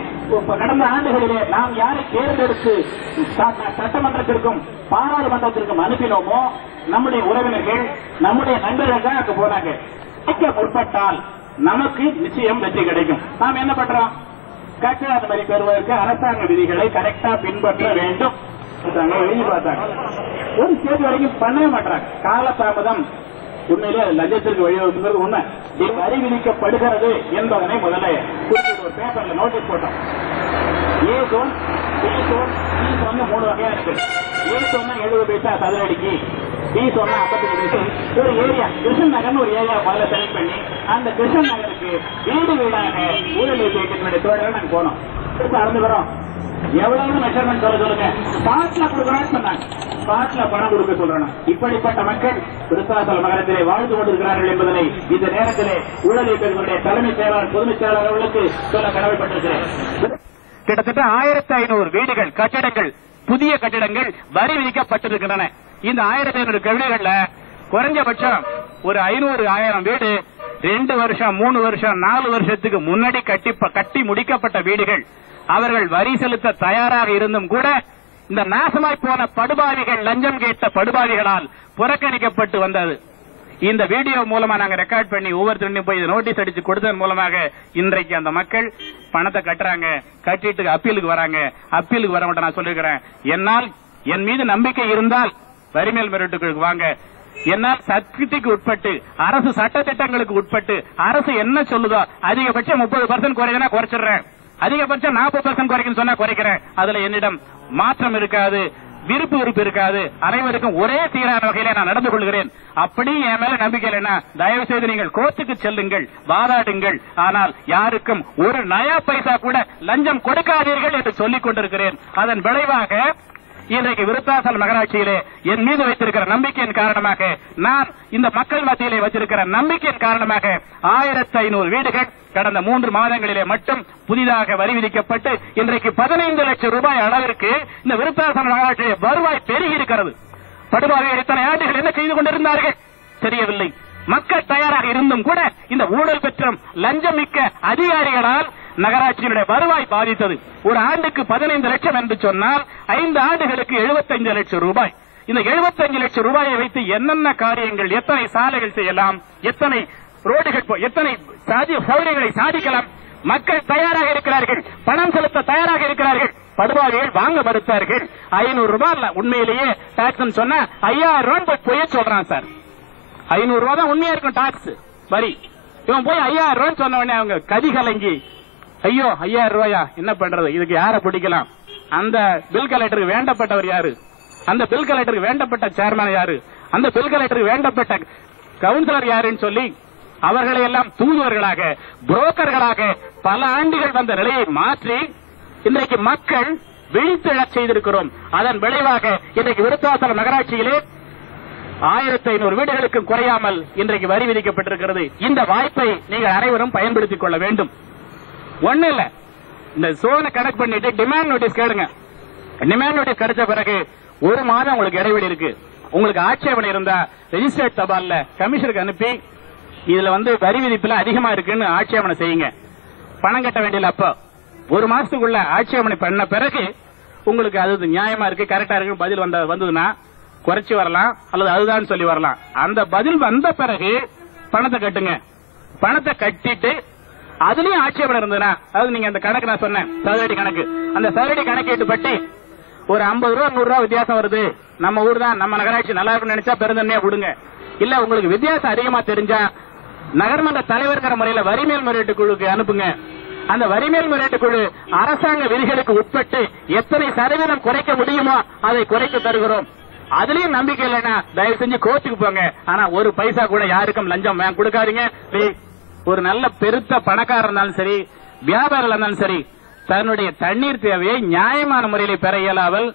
கடந்த ஆண்டுகளிலே நாம் யாரை தேர்ந்தெடுத்து சட்டமன்றத்திற்கும் பாராளுமன்றத்திற்கும் அனுப்பினோமோ நம்முடைய உறவினர்கள், நம்முடைய நண்பர்கள் தான் அங்கு போனாங்க. முற்பட்டால் நமக்கு நிச்சயம் வெற்றி கிடைக்கும். நாம் என்ன பண்றோம்? கட்டிட அனுமதி பெறுவதற்கு அரசாங்க விதிகளை கரெக்டா பின்பற்ற வேண்டும். எழுதி பார்த்தாங்க, ஒரு ஸ்டேஜ் வரைக்கும் பண்ணவே மாட்டாங்க. காலதாமதம் உண்மையிலே லஞ்சத்திற்கு வழிவகுக்கிறது உண்மை. வரி விதிக்கப்படுகிறது என்பதனை முதல்ல குறிப்பிட்டு ஒரு பேப்பர்ல நோட்டீஸ் போட்டோம். A zone, B zone, C zone 3 வகையா இருக்கு. ஏ சொன்னா 70 பைசா சதுரடிக்கு, பி சொன்னா 55 பைசா. ஒரு ஏரியா கிருஷ்ணன் நகர்னு ஒரு ஏரியா முதல்ல செலக்ட் பண்ணி அந்த கிருஷ்ணன் நகருக்கு வீடு வீடாக ஊழல் இயக்கத்தினுடைய தோழர்கள் நாங்க போனோம். அளந்து வரோம். எவ்வளவு மெஷர்மெண்ட் சொல்லுங்க. ஸ்பாட்ல கொடுக்கணும்னு சொன்னாங்க. ஸ்பாட்ல பணம் கொடுக்க சொல்றோம். இப்படிப்பட்ட மக்கள் விருத்தாசலம் நகரத்திலே வாழ்ந்து கொண்டிருக்கிறார்கள் என்பதனை இந்த நேரத்திலே ஊழல் இயக்கத்தினுடைய தலைமைச் செயலாளர், பொதுமைச் செயலாளர் அவர்களுக்கு சொல்ல கடமைப்பட்டிருக்கிறேன். கிட்டத்தட்ட 1500 வீடுகள், கட்டிடங்கள், புதிய கட்டிடங்கள் வரி விதிக்கப்பட்டிருக்கின்றன. இந்த 1500 வீடுகள்ல குறைஞ்சபட்சம் ஒரு 500-1000 வீடு 2 வருஷம், 3 வருஷம், 4 வருஷத்துக்கு முன்னாடி கட்டி முடிக்கப்பட்ட வீடுகள். அவர்கள் வரி செலுத்த தயாராக இருந்தும் கூட இந்த நாசமாய் போன படுபாவிகள், லஞ்சம் கேட்ட படுபாவிகளால் புறக்கணிக்கப்பட்டு வந்தது. இந்த வீடியோ மூலமா நாங்க ரெக்கார்ட் பண்ணி ஒவ்வொருத்தரும் போய் நோட்டீஸ் அடிச்சு கொடுத்ததன் மூலமாக இன்றைக்கு அந்த மக்கள் பணத்தை கட்டுறாங்க, கட்டிட்டு அப்பீலுக்கு வராங்க. அப்பீலுக்கு வர மாட்டேன் நான் சொல்லிருக்கிறேன். என்னால் என் மீது நம்பிக்கை இருந்தால் வரிமேல் முறையீட்டுக்கு வாங்க. என்னால் சட்டத்துக்கு உட்பட்டு, அரசு சட்டத்திட்டங்களுக்கு உட்பட்டு அரசு என்ன சொல்லுதோ அதிகபட்சம் 30% குறையுதுன்னா குறைச்சிடுறேன், அதிகபட்சம் 40% குறைக்கும் சொன்னா குறைக்கிறேன். அதுல என்னிடம் மாற்றம் இருக்காது, விருப்பு இருக்காது. அனைவருக்கும் ஒரே சீரான வகையில நான் நடந்து கொள்கிறேன். அப்படி என் மேல நம்பிக்கை இல்லைன்னா தயவு செய்து நீங்கள் கோர்ட்டுக்கு செல்லுங்கள், வாதாடுங்கள். ஆனால் யாருக்கும் ஒரு நயா பைசா கூட லஞ்சம் கொடுக்காதீர்கள் என்று சொல்லிக் கொண்டிருக்கிறேன். அதன் விளைவாக இன்றைக்கு விருத்தாசலம் நகராட்சியிலே என் மீது வைத்திருக்கிற நம்பிக்கையின் காரணமாக, நான் இந்த மக்கள் மத்தியிலே வைத்திருக்கிற நம்பிக்கையின் காரணமாக 1500 வீடுகள் கடந்த 3 மாதங்களிலே மட்டும் புதிதாக வரி விதிக்கப்பட்டு இன்றைக்கு 15 லட்சம் ரூபாய் அளவிற்கு இந்த விருத்தாசலம் நகராட்சியிலே வருவாய் பெருகி இருக்கிறது. படுபாவிகள் இத்தனை ஆண்டுகள் என்ன செய்து கொண்டிருந்தார்கள் தெரியவில்லை. மக்கள் தயாராக இருந்தும் கூட இந்த ஊழல் பெற்றும் லஞ்சம் மிக்க அதிகாரிகளால் நகராட்சியினுடைய வருவாய் பாதித்தது. ஒரு ஆண்டுக்கு 15 லட்சம் என்று சொன்னால் 5 ஆண்டுகளுக்கு 75 லட்சம் ரூபாய். இந்த 75 லட்சம் ரூபாயை வைத்து என்னென்ன காரியங்கள், எத்தனை சாலைகள் செய்யலாம், எத்தனை ரோடுகள், எத்தனை சௌகரியங்களை சாதிக்கலாம். மக்கள் தயாராக இருக்கிறார்கள், பணம் செலுத்த தயாராக இருக்கிறார்கள். படுபாவிகள் வாங்க மறுத்தார்கள். 500 ரூபாய் உண்மையிலேயே டாக்ஸ் சொன்னா 5000 ரூபாய் போய் சொல்றான் சார். 500 ரூபாய் தான் உண்மையா இருக்கும் டாக்ஸ் வரி. இவன் போய் 5000 ரூபாய் சொன்ன உடனே அவங்க கதி கலங்கி, ஐயோ 5000 ரூபாயா என்ன பண்றது, இதுக்கு யார பிடிக்கலாம், அந்த பில் கலெக்டருக்கு வேண்டப்பட்டவர் யாரு, அந்த பில் கலெக்டருக்கு வேண்டப்பட்ட சேர்மன் யாரு, அந்த பில் கலெக்டருக்கு வேண்டப்பட்ட கவுன்சிலர் யாருன்னு சொல்லி அவர்களை எல்லாம் தூதுவர்களாக, புரோக்கர்களாக பல ஆண்டுகள் வந்த நிலையை மாற்றி இன்றைக்கு மக்கள் விழித்தெழச் செய்திருக்கிறோம். அதன் விளைவாக இன்றைக்கு விருத்தாசலம் நகராட்சியிலே 1500 வீடுகளுக்கு குறையாமல் இன்றைக்கு வரி விதிக்கப்பட்டிருக்கிறது. இந்த வாய்ப்பை நீங்கள் அனைவரும் பயன்படுத்திக் கொள்ள வேண்டும். ஒண்ணு இல்ல, இந்த சோனை கனெக்ட் பண்ணிட்டு டிமாண்ட் நோட்டீஸ் கேளுங்க. டிமாண்ட் நோட்டீஸ் கிடைச்ச பிறகு 1 மாதம் உங்களுக்கு இடைவெளி இருக்கு. உங்களுக்கு ஆட்சேபனை இருந்தா ரெஜிஸ்டர்ட் தபால்ல கமிஷனருக்கு அனுப்பி இதுல வரி விதிப்புல அதிகமா இருக்குன்னு ஆட்சேபனை செய்யுங்க. பணம் கட்ட வேண்டியது. அப்போ 1 மாசத்துக்குள்ள ஆட்சேபனை பண்ண பிறகு உங்களுக்கு அது நியாயமா இருக்கு, கரெக்டா இருக்கு பதில் வந்ததுன்னா குறைச்சு வரலாம் அல்லது அதுதான் சொல்லி வரலாம். அந்த பதில் வந்த பிறகு பணத்தை கட்டுங்க. பணத்தை கட்டிட்டு அதுலயும் ஆட்சேபம் இருந்ததுன்னா, அதாவது நீங்க அந்த கணக்கு நான் சொன்னேன் சதுரடி கணக்கு, அந்த சதுரடி கணக்கீட்டு பட்டி ஒரு 50 ரூபா 100 ரூபா வித்தியாசம் வருது, நம்ம ஊர் தான் நம்ம நகராட்சி நல்லா இருக்குன்னு நினைச்சா பெருந்தன்மையா கொடுங்க. இல்ல உங்களுக்கு வித்தியாசம் அதிகமா தெரிஞ்சா நகர்மன்ற தலைவர்கிற முறையில வரிமேல் முறையீட்டு குழுக்கு அனுப்புங்க. அந்த வரிமேல் முறையீட்டு குழு அரசாங்க விதிகளுக்கு உட்பட்டு எத்தனை சதவீதம் குறைக்க முடியுமோ அதை குறைத்து தருகிறோம். அதுலயும் நம்பிக்கை இல்லைன்னா தயவு செஞ்சு கோர்ட்டுக்கு போங்க. ஆனா ஒரு பைசா கூட யாருக்கும் லஞ்சம் கொடுக்காதீங்க. ஒரு நல்ல பெருத்த பணக்காரர் இருந்தாலும் சரி, வியாபாரம் இருந்தாலும் சரி, தன்னுடைய தண்ணீர் தேவையை நியாயமான முறையில் பெற இயலாமல்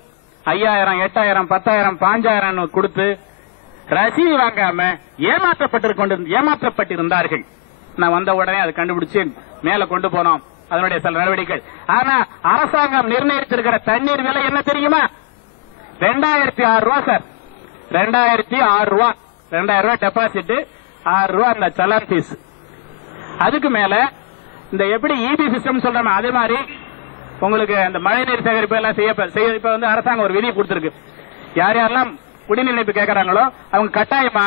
5000, 8000, 10,000, 5,000 கொடுத்து ரசீது வாங்காம ஏமாற்றப்பட்டிருந்தார்கள். நான் வந்த உடனே அதை கண்டுபிடிச்சு மேல கொண்டு போனோம் அதனுடைய சில நடவடிக்கைகள். ஆனா அரசாங்கம் நிர்ணயித்திருக்கிற தண்ணீர் விலை என்ன தெரியுமா? 2006 ரூபா சார். 2006 ரூபா. 2000 ரூபா டெபாசிட், 6 ரூபா அந்த சலான் பீஸ். அதுக்கு மேல இந்த எப்படி இபி சிஸ்டம் சொல்றோம் அதே மாதிரி உங்களுக்கு அந்த மழைநீர் சேகரிப்பு எல்லாம் இப்ப வந்து அரசாங்கம் ஒரு விதி கொடுத்திருக்கு. யார் யாரெல்லாம் குடிநீர் இணைப்பு கேட்கறாங்களோ அவங்க கட்டாயமா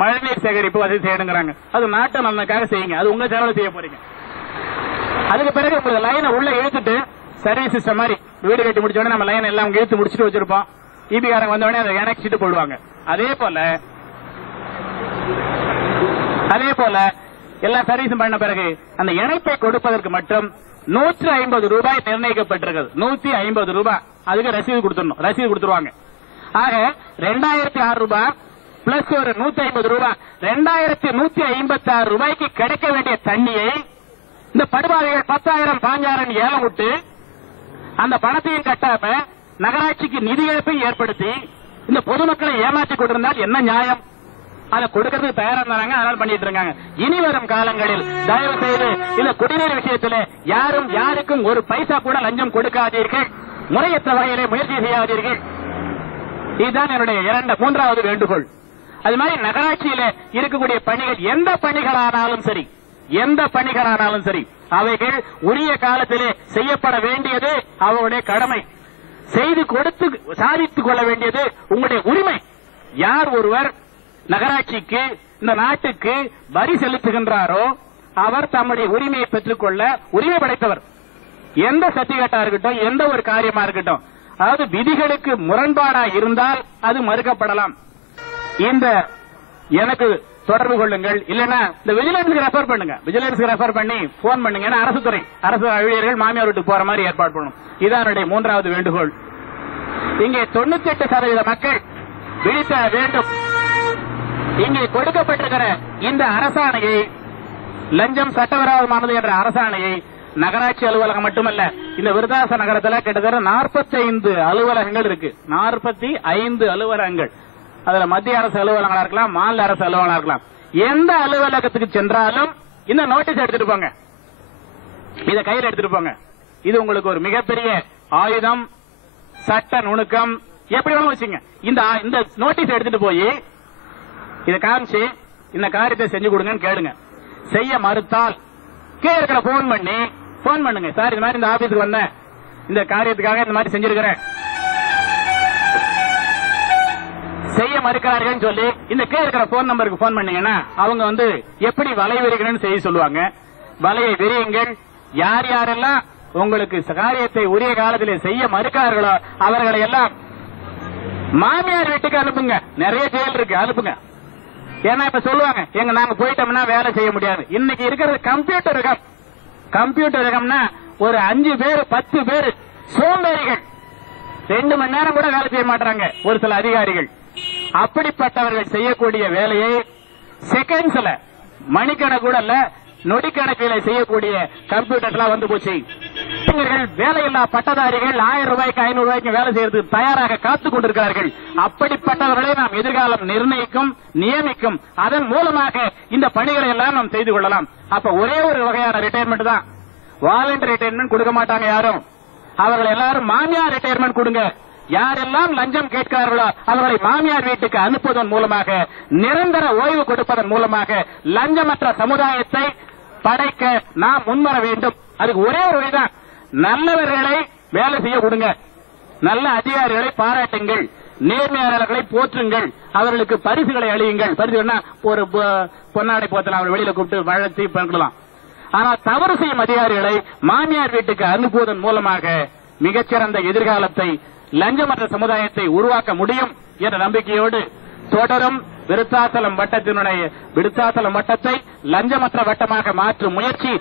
மழைநீர் சேகரிப்பு வசதி செய்யணுங்கிறாங்க. அது நாட்டு நலனுக்காக செய்யுங்க. அது உங்க செலவு செய்ய போறீங்க. அதுக்கு பிறகு உங்களுக்கு லைனை உள்ள இழுத்துட்டு சர்வீஸ் சிஸ்டம் மாதிரி வீடு கட்டி முடிச்ச உடனே நம்ம லைன் எல்லாம் இழுத்து முடிச்சுட்டு வச்சிருப்போம். இபிகாரங்க வந்த உடனே அதை இணைச்சிட்டு போடுவாங்க. அதே போல எல்லா சர்வீஸும் பண்ண பிறகு அந்த இணைப்பை கொடுப்பதற்கு மட்டும் 150 ரூபாய் நிர்ணயிக்கப்பட்டிருக்கிறது. 150 ரூபாய். அதுக்கு ரசீது கொடுத்துருவாங்க. ஆக 2006 ரூபாய் பிளஸ் ஒரு 150 ரூபாய், 2156 ரூபாய்க்கு கிடைக்க வேண்டிய தண்ணியை இந்த படுபாதைகள் 10,000, 5,000 ஏலம் விட்டு அந்த பணத்தையும் கட்டாம நகராட்சிக்கு நிதி இழப்பையும் ஏற்படுத்தி இந்த பொதுமக்களை ஏமாற்றிக் கொண்டிருந்தால் என்ன நியாயம்? அதை கொடுக்கறதுக்கு தயாரா இருந்தாங்க. அதனால பண்ணிட்டு இருக்காங்க. இனி வரும் காலங்களில் தயவு செய்து இந்த குடிநீர் விஷயத்தில் யாரும் யாருக்கும் ஒரு பைசா கூட லஞ்சம் கொடுக்காதீர்கள். முறையற்ற வகையிலே முயற்சி செய்யாதீர்கள். இதுதான் என்னுடைய 3வது வேண்டுகோள். அது மாதிரி நகராட்சியில இருக்கக்கூடிய பணிகள் எந்த பணிகளானாலும் சரி அவைகள் உரிய காலத்திலே செய்யப்பட வேண்டியது அவருடைய கடமை. செய்து கொடுத்து சாதித்துக் கொள்ள வேண்டியது உங்களுடைய உரிமை. யார் ஒருவர் நகராட்சிக்கு இந்த நாட்டுக்கு வரி செலுத்துகின்றாரோ அவர் தம்முடைய உரிமையை பெற்றுக்கொள்ள உரிமை படைத்தவர். எந்த சர்டிபிகேட்டா இருக்கட்டும், எந்த ஒரு காரியமா இருக்கட்டும், அதாவது விதிகளுக்கு முரண்பாடா இருந்தால் அது மறுக்கப்படலாம். இந்த எனக்கு தொடர்பு கொள்ளுங்கள். இல்லன்னா இந்த விஜிலன்ஸ்க்கு ரெஃபர் பண்ணுங்க. விஜிலன்ஸ்க்கு ரெஃபர் பண்ணி போன் பண்ணுங்க. ஏன்னா அரசு ஊழியர்கள் மாமியார் வீட்டுக்கு போற மாதிரி ஏற்பாடு பண்ணணும். இதான் என்னுடைய 3வது வேண்டுகோள். இங்கே 98% மக்கள் விழித்த வேண்டும். இங்கே கொடுக்கப்பட்டிருக்கிற இந்த அரசாணையை, லஞ்சம் சட்டவிரோதமானது என்ற அரசாணையை நகராட்சி அலுவலகம் மட்டுமல்ல, இந்த விருதாச நகரத்தில் கிட்டத்தட்ட 45 அலுவலகங்கள் இருக்கு. 45 அலுவலகங்கள். அதுல மத்திய அரசு அலுவலகங்களா இருக்கலாம், மாநில அரசு அலுவலகங்களா இருக்கலாம். எந்த அலுவலகத்துக்கு சென்றாலும் இந்த நோட்டீஸ் எடுத்துட்டு போங்க, இத கையில் எடுத்துட்டு போங்க. இது உங்களுக்கு ஒரு மிகப்பெரிய ஆயுதம், சட்ட நுணுக்கம், எப்படி வேணும் வச்சுங்க. இந்த நோட்டீஸ் எடுத்துட்டு போய் இதை காமிச்சு இந்த காரியத்தை செஞ்சு கொடுங்கன்னு கேளுங்க. செய்ய மறுத்தால் கீழே இருக்கிற போன் பண்ணுங்க. சார் இந்த மாதிரி இந்த ஆபீஸுக்கு வந்தேன், இந்த காரியத்துக்காக இந்த மாதிரி செஞ்சிருக்கிறேன், செய்ய மறுக்கிறார்கள் சொல்லி இந்த கீழே இருக்கிற போன் நம்பருக்கு போன் பண்ணீங்கன்னா அவங்க வந்து எப்படி வலை விரிக்கணும்னு செய்ய சொல்லுவாங்க. வலையை விரியுங்கள். யார் யாரெல்லாம் உங்களுக்கு காரியத்தை உரிய காலத்திலே செய்ய மறுக்கிறார்களோ அவர்களை எல்லாம் மாமியார் வீட்டுக்கு அனுப்புங்க. நிறைய ஜெயில் இருக்கு, அனுப்புங்க. ஏன்னா இப்ப சொல்லுவாங்க நாங்க போயிட்டோம்னா வேலை செய்ய முடியாது. இன்னைக்கு இருக்கிறது கம்ப்யூட்டர் யுகம். கம்ப்யூட்டர் யுகம்னா ஒரு 5 பேர் 10 பேர் சோம்பேறிகள் 2 மணி நேரம் கூட வேலை செய்ய மாட்டாங்க ஒரு சில அதிகாரிகள். அப்படிப்பட்டவர்கள் செய்யக்கூடிய வேலையை செகண்ட்ஸ்ல, மணிக்கணக்கு கூட இல்ல, நொடிக்கணக்கில் செய்யக்கூடிய கம்ப்யூட்டர்லாம் வந்து போச்சு. வேலையில்லா பட்டதாரிகள் 1000 ரூபாய்க்கு 500 ரூபாய்க்கு வேலை செய்யறதுக்கு தயாராக காத்துக் கொண்டிருக்கிறார்கள். அப்படிப்பட்டவர்களை நாம் எதிர்காலம் நியமிக்கும். அதன் மூலமாக இந்த பணிகளை எல்லாம் நாம் செய்து கொள்ளலாம். அப்ப ஒரே ஒரு வகையான ரிட்டையர்மெண்ட் தான். வாலண்டரி ரிட்டையர்மெண்ட் கொடுக்க மாட்டாங்க யாரும். அவர்கள் எல்லாரும் மாமியார் ரிட்டையர்மெண்ட் கொடுங்க. யாரெல்லாம் லஞ்சம் கேட்கிறார்களோ அவர்களை மாமியார் வீட்டுக்கு அனுப்புவதன் மூலமாக, நிரந்தர ஓய்வு கொடுப்பதன் மூலமாக லஞ்சமற்ற சமுதாயத்தை படைக்க நாம் முன்வர வேண்டும். அதுக்கு ஒரே ஒரு வழிதான், நல்லவர்களை வேலை செய்ய கொடுங்க. நல்ல அதிகாரிகளை பாராட்டுங்கள், நேர்மையாளர்களை போற்றுங்கள், அவர்களுக்கு பரிசுகளை அளியுங்கள். பரிசுனா ஒரு பொன்னாடை போத்தலாம், அவர் வெளியில கூப்பிட்டு வளர்த்தி பண்ணலாம். ஆனால் தவறு செய்யும் அதிகாரிகளை மாமியார் வீட்டுக்கு அனுப்புவதன் மூலமாக மிகச்சிறந்த எதிர்காலத்தை, லஞ்சமற்ற சமுதாயத்தை உருவாக்க முடியும் என்ற நம்பிக்கையோடு தொடரும் விருத்தாசலம் வட்டத்தை லஞ்சமற்ற வட்டமாக மாற்றும் முயற்சி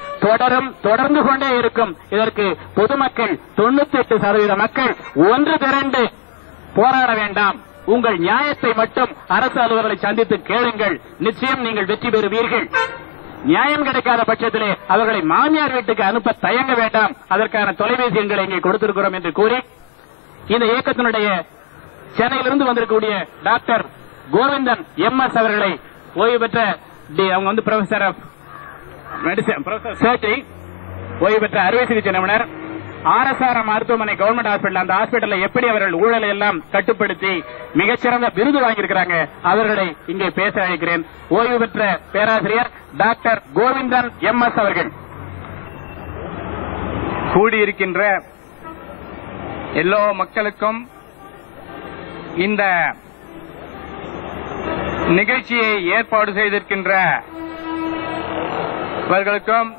தொடர்ந்து கொண்டே இருக்கும். இதற்கு பொதுமக்கள் 98% மக்கள் ஒன்று திரண்டு போராட வேண்டாம். உங்கள் நியாயத்தை மட்டும் அரசு அலுவலர்களை சந்தித்து கேளுங்கள், நிச்சயம் நீங்கள் வெற்றி பெறுவீர்கள். நியாயம் கிடைக்காத பட்சத்திலே அவர்களை மாமியார் வீட்டுக்கு அனுப்ப தயங்க வேண்டாம். அதற்கான தொலைபேசி எண்களை இங்கே கொடுத்திருக்கிறோம் என்று கூறி, இந்த இயக்கத்தினுடைய சென்னையிலிருந்து வந்திருக்கக்கூடிய டாக்டர் கோவிந்தன் MS அவர்களை, ஓய்வு பெற்ற அவங்க வந்து professor of medicine, professor surgery, ஓய்வு பெற்ற அறுவை சிகிச்சை நிபுணர், RSRM மருத்துவமனை கவர்மெண்ட் ஹாஸ்பிட்டல், அந்த ஹாஸ்பிட்டல்ல எப்படி அவர்கள் ஊழலை எல்லாம் கட்டுப்படுத்தி மிகச்சிறந்த விருது வாங்கியிருக்கிறாங்க, அவர்களை இங்கே பேச அழைக்கிறேன். ஓய்வு பெற்ற பேராசிரியர் டாக்டர் கோவிந்தன் MS அவர்கள். கூடியிருக்கின்ற எல்லா மக்களுக்கும், இந்த நிகழ்ச்சியை ஏற்பாடு செய்திருக்கின்ற அவர்களுக்கும்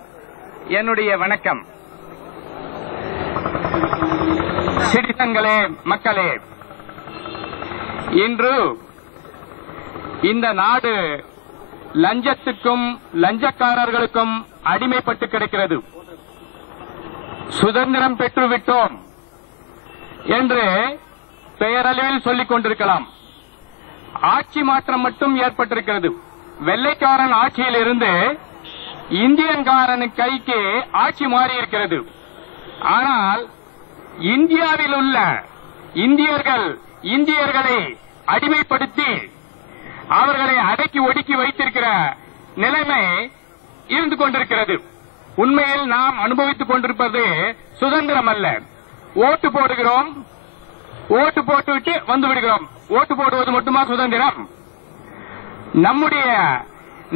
என்னுடைய வணக்கம். சிறிதங்களே, மக்களே, இன்று இந்த நாடு லஞ்சத்துக்கும் லஞ்சக்காரர்களுக்கும் அடிமைப்பட்டு கிடக்கிறது. சுதந்திரம் பெற்றுவிட்டோம் என்று பெயரளவில் சொல்லிக் கொண்டிருக்கலாம். ஆட்சி மாற்றம் மட்டும் ஏற்பட்டிருக்கிறது. வெள்ளைக்காரன் ஆட்சியில் இருந்து இந்தியன்காரன் கைக்கு ஆட்சி மாறியிருக்கிறது. ஆனால் இந்தியாவில் உள்ள இந்தியர்களை அடிமைப்படுத்தி அவர்களை அடக்கி ஒடுக்கி வைத்திருக்கிற நிலைமை இருந்து கொண்டிருக்கிறது. உண்மையில் நாம் அனுபவித்துக் கொண்டிருப்பது சுதந்திரம் அல்ல. ஓட்டு போடுகிறோம், ஓட்டு போட்டுவிட்டு வந்து விடுகிறோம். ஓட்டு போடுவது மட்டுமா சுதந்திரம்?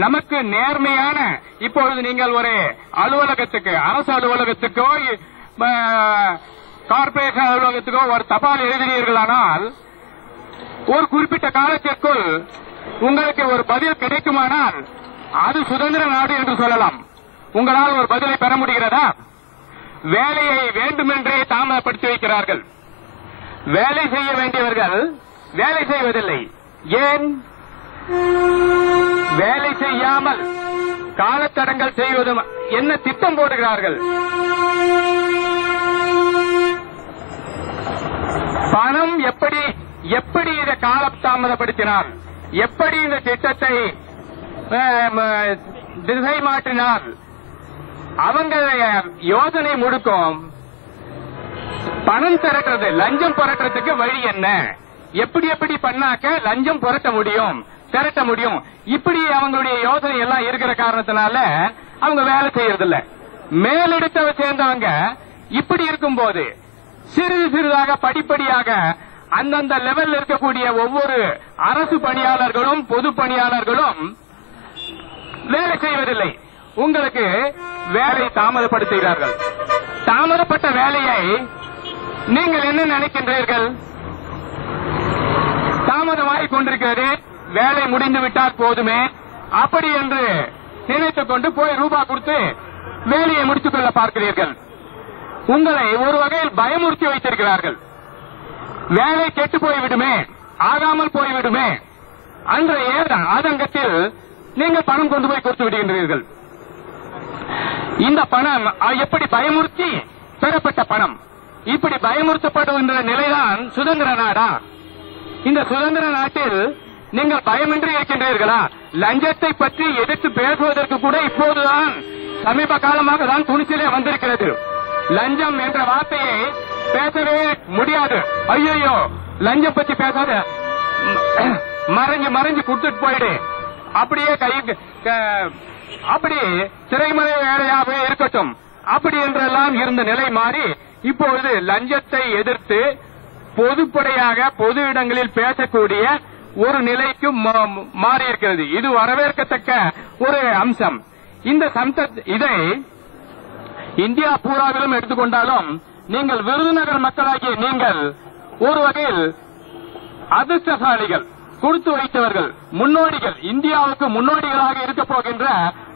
நமக்கு நேர்மையான, இப்பொழுது நீங்கள் ஒரு அலுவலகத்துக்கு, அரசு அலுவலகத்துக்கோ கார்பரேஷன் அலுவலகத்துக்கோ ஒரு தபால் எழுதினீர்களானால் ஒரு குறிப்பிட்ட காலத்திற்குள் உங்களுக்கு ஒரு பதில் கிடைக்குமானால் அது சுதந்திர நாடு என்று சொல்லலாம். உங்களால் ஒரு பதிலை பெற முடிகிறதா? வேலையை வேண்டுமென்றே தாமதப்படுத்தி வைக்கிறார்கள். வேலை செய்ய வேண்டியவர்கள் வேலை செய்வதில்லை. ஏன்? வேலை செய்யாமல் காலத்தடங்கல் செய்வது என்ன திட்டம் போடுகிறார்கள்? பணம் எப்படி இதை காலதாமதப்படுத்தினால், எப்படி இந்த திட்டத்தை திசை மாற்றினால் அவங்க யோசனை முடுக்கும். பணம் திரட்டுறது, லஞ்சம் புரட்டுறதுக்கு வழி என்ன? எப்படி பண்ணாக்க லஞ்சம் திரட்ட முடியும். இப்படி அவங்களுடைய யோசனை எல்லாம் இருக்கிற காரணத்தினால அவங்க வேலை செய்யறதில்ல. மேலிடத்தை சேர்ந்தவங்க இப்படி இருக்கும்போது சிறிதாக படிப்படியாக அந்தந்த லெவலில் இருக்கக்கூடிய ஒவ்வொரு அரசு பணியாளர்களும் பொது பணியாளர்களும் வேலை செய்வதில்லை. உங்களுக்கு வேலை தாமதப்படுத்துகிறார்கள். தாமதப்பட்ட வேலையை நீங்கள் என்ன நினைக்கின்றீர்கள்? தாமதமாகிக் கொண்டிருக்கிறது, வேலை முடிந்து விட்டால் போதுமே அப்படி என்று நினைத்துக் கொண்டு போய் ரூபாய் கொடுத்து வேலையை முடித்துக் கொள்ள பார்க்கிறீர்கள். உங்களை ஒரு வகையில் பயமுறுத்தி வைத்திருக்கிறார்கள். வேலை கெட்டு போய்விடுமே, ஆகாமல் போய்விடுமே என்ற ஆதங்கத்தில் நீங்கள் பணம் கொண்டு போய் கொடுத்து விடுகின்றீர்கள். இந்த பணம் எப்படி பயமுறுத்தி பெறப்பட்ட பணம்? இப்படி பயமுறுத்தப்படுகின்ற நிலைதான் சுதந்திர நாடா? இந்த சுதந்திர நாட்டில் நீங்கள் பயமின்றி இருக்கின்றீர்களா? லஞ்சத்தை பற்றி எதிர்த்து பேசுவதற்கு கூட இப்போதுதான் சமீப காலமாக தான் துணிச்சலே வந்திருக்கிறது. லஞ்சம் என்ற வார்த்தையை பேசவே முடியாது. ஐயோ, லஞ்சம் பற்றி பேசாத, மறைஞ்சு கொடுத்துட்டு போயிடு, அப்படியே அப்படி திரைமறை வேலையாகவே இருக்கட்டும் அப்படி என்றெல்லாம் இருந்த நிலை மாறி இப்பொழுது லஞ்சத்தை எதிர்த்து பொதுப்படையாக பொது இடங்களில் பேசக்கூடிய ஒரு நிலைக்கு மாறியிருக்கிறது. இது வரவேற்கத்தக்க ஒரு அம்சம். இதை இந்தியா பூராவிலும் எடுத்துக்கொண்டாலும் நீங்கள் விருதுநகர் மக்களாகிய நீங்கள் ஒரு வகையில் அதிர்ஷ்டசாலிகள், கொடுத்து வைத்தவர்கள், முன்னோடிகள், இந்தியாவுக்கு முன்னோடிகளாக இருக்க போகின்ற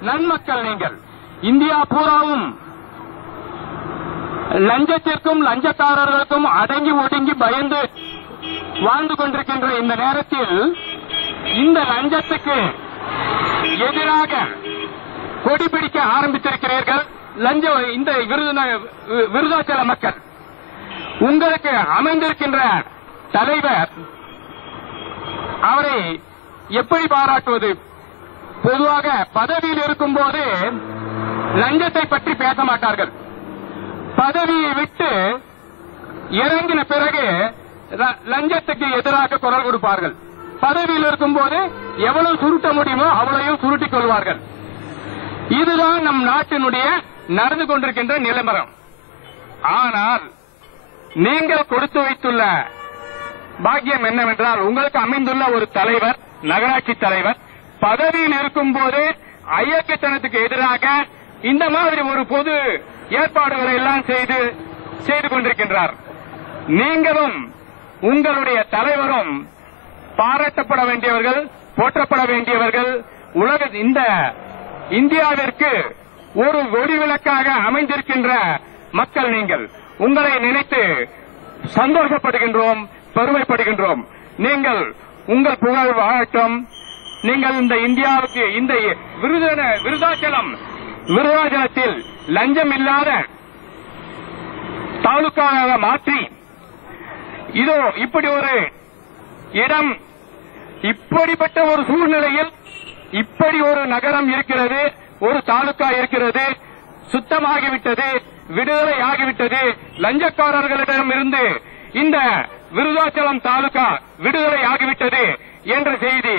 நன்மக்கள் நீங்கள். இந்தியா பூராவும் லஞ்சத்திற்கும் லஞ்சக்காரர்களுக்கும் அடங்கி ஒடுங்கி பயந்து வாழ்ந்து கொண்டிருக்கின்ற இந்த நேரத்தில் இந்த லஞ்சத்துக்கு எதிராக கொடி பிடிக்க ஆரம்பித்திருக்கிறீர்கள் இந்த விருதாச்சல மக்கள். உங்களுக்கு அமைந்திருக்கின்ற தலைவர், அவரை எப்படி பாராட்டுவது? பொதுவாக பதவியில் இருக்கும் போது லஞ்சத்தை பற்றி பேச மாட்டார்கள். பதவியை விட்டு இறங்கின பிறகு லஞ்சத்துக்கு எதிராக குரல் கொடுப்பார்கள். பதவியில் இருக்கும் போது எவ்வளவு சுருட்ட முடியுமோ அவ்வளவு சுருட்டிக் கொள்வார்கள். இதுதான் நம் நாட்டினுடைய நடந்து கொண்டிருக்கின்ற நிலவரம். ஆனால் நீங்கள் கொடுத்து வைத்துள்ள பாக்கியம் என்னவென்றால், உங்களுக்கு அமைந்துள்ள ஒரு தலைவர், நகராட்சி தலைவர், பதவியில் இருக்கும் போது ஐயக்கத்தனத்துக்கு எதிராக இந்த மாதிரி ஒரு பொது ஏற்பாடுகளை எல்லாம் செய்து கொண்டிருக்கின்றார். நீங்களும் உங்களுடைய தலைவரும் பாராட்டப்பட வேண்டியவர்கள், போற்றப்பட வேண்டியவர்கள். இந்த இந்தியாவிற்கு ஒரு ஒளிவிளக்காக அமைந்திருக்கின்ற மக்கள் நீங்கள். உங்களை நினைத்து சந்தோஷப்படுகின்றோம், பெருமைப்படுகின்றோம். நீங்கள் உங்கள் புகழ் வாழட்டும். நீங்கள் இந்த இந்தியாவுக்கு இந்த விருதாச்சலத்தில் லஞ்சம் இல்லாத தாலுக்காக மாற்றி, இதோ இப்படி ஒரு இடம், இப்படிப்பட்ட ஒரு சூழ்நிலையில் இப்படி ஒரு நகரம் இருக்கிறது, ஒரு தாலுக்கா இருக்கிறது, சுத்தமாகிவிட்டது, விடுதலை ஆகிவிட்டது, லஞ்சக்காரர்களிடம் இருந்து இந்த விருதாச்சலம் தாலுகா விடுதலை ஆகிவிட்டது என்ற செய்தி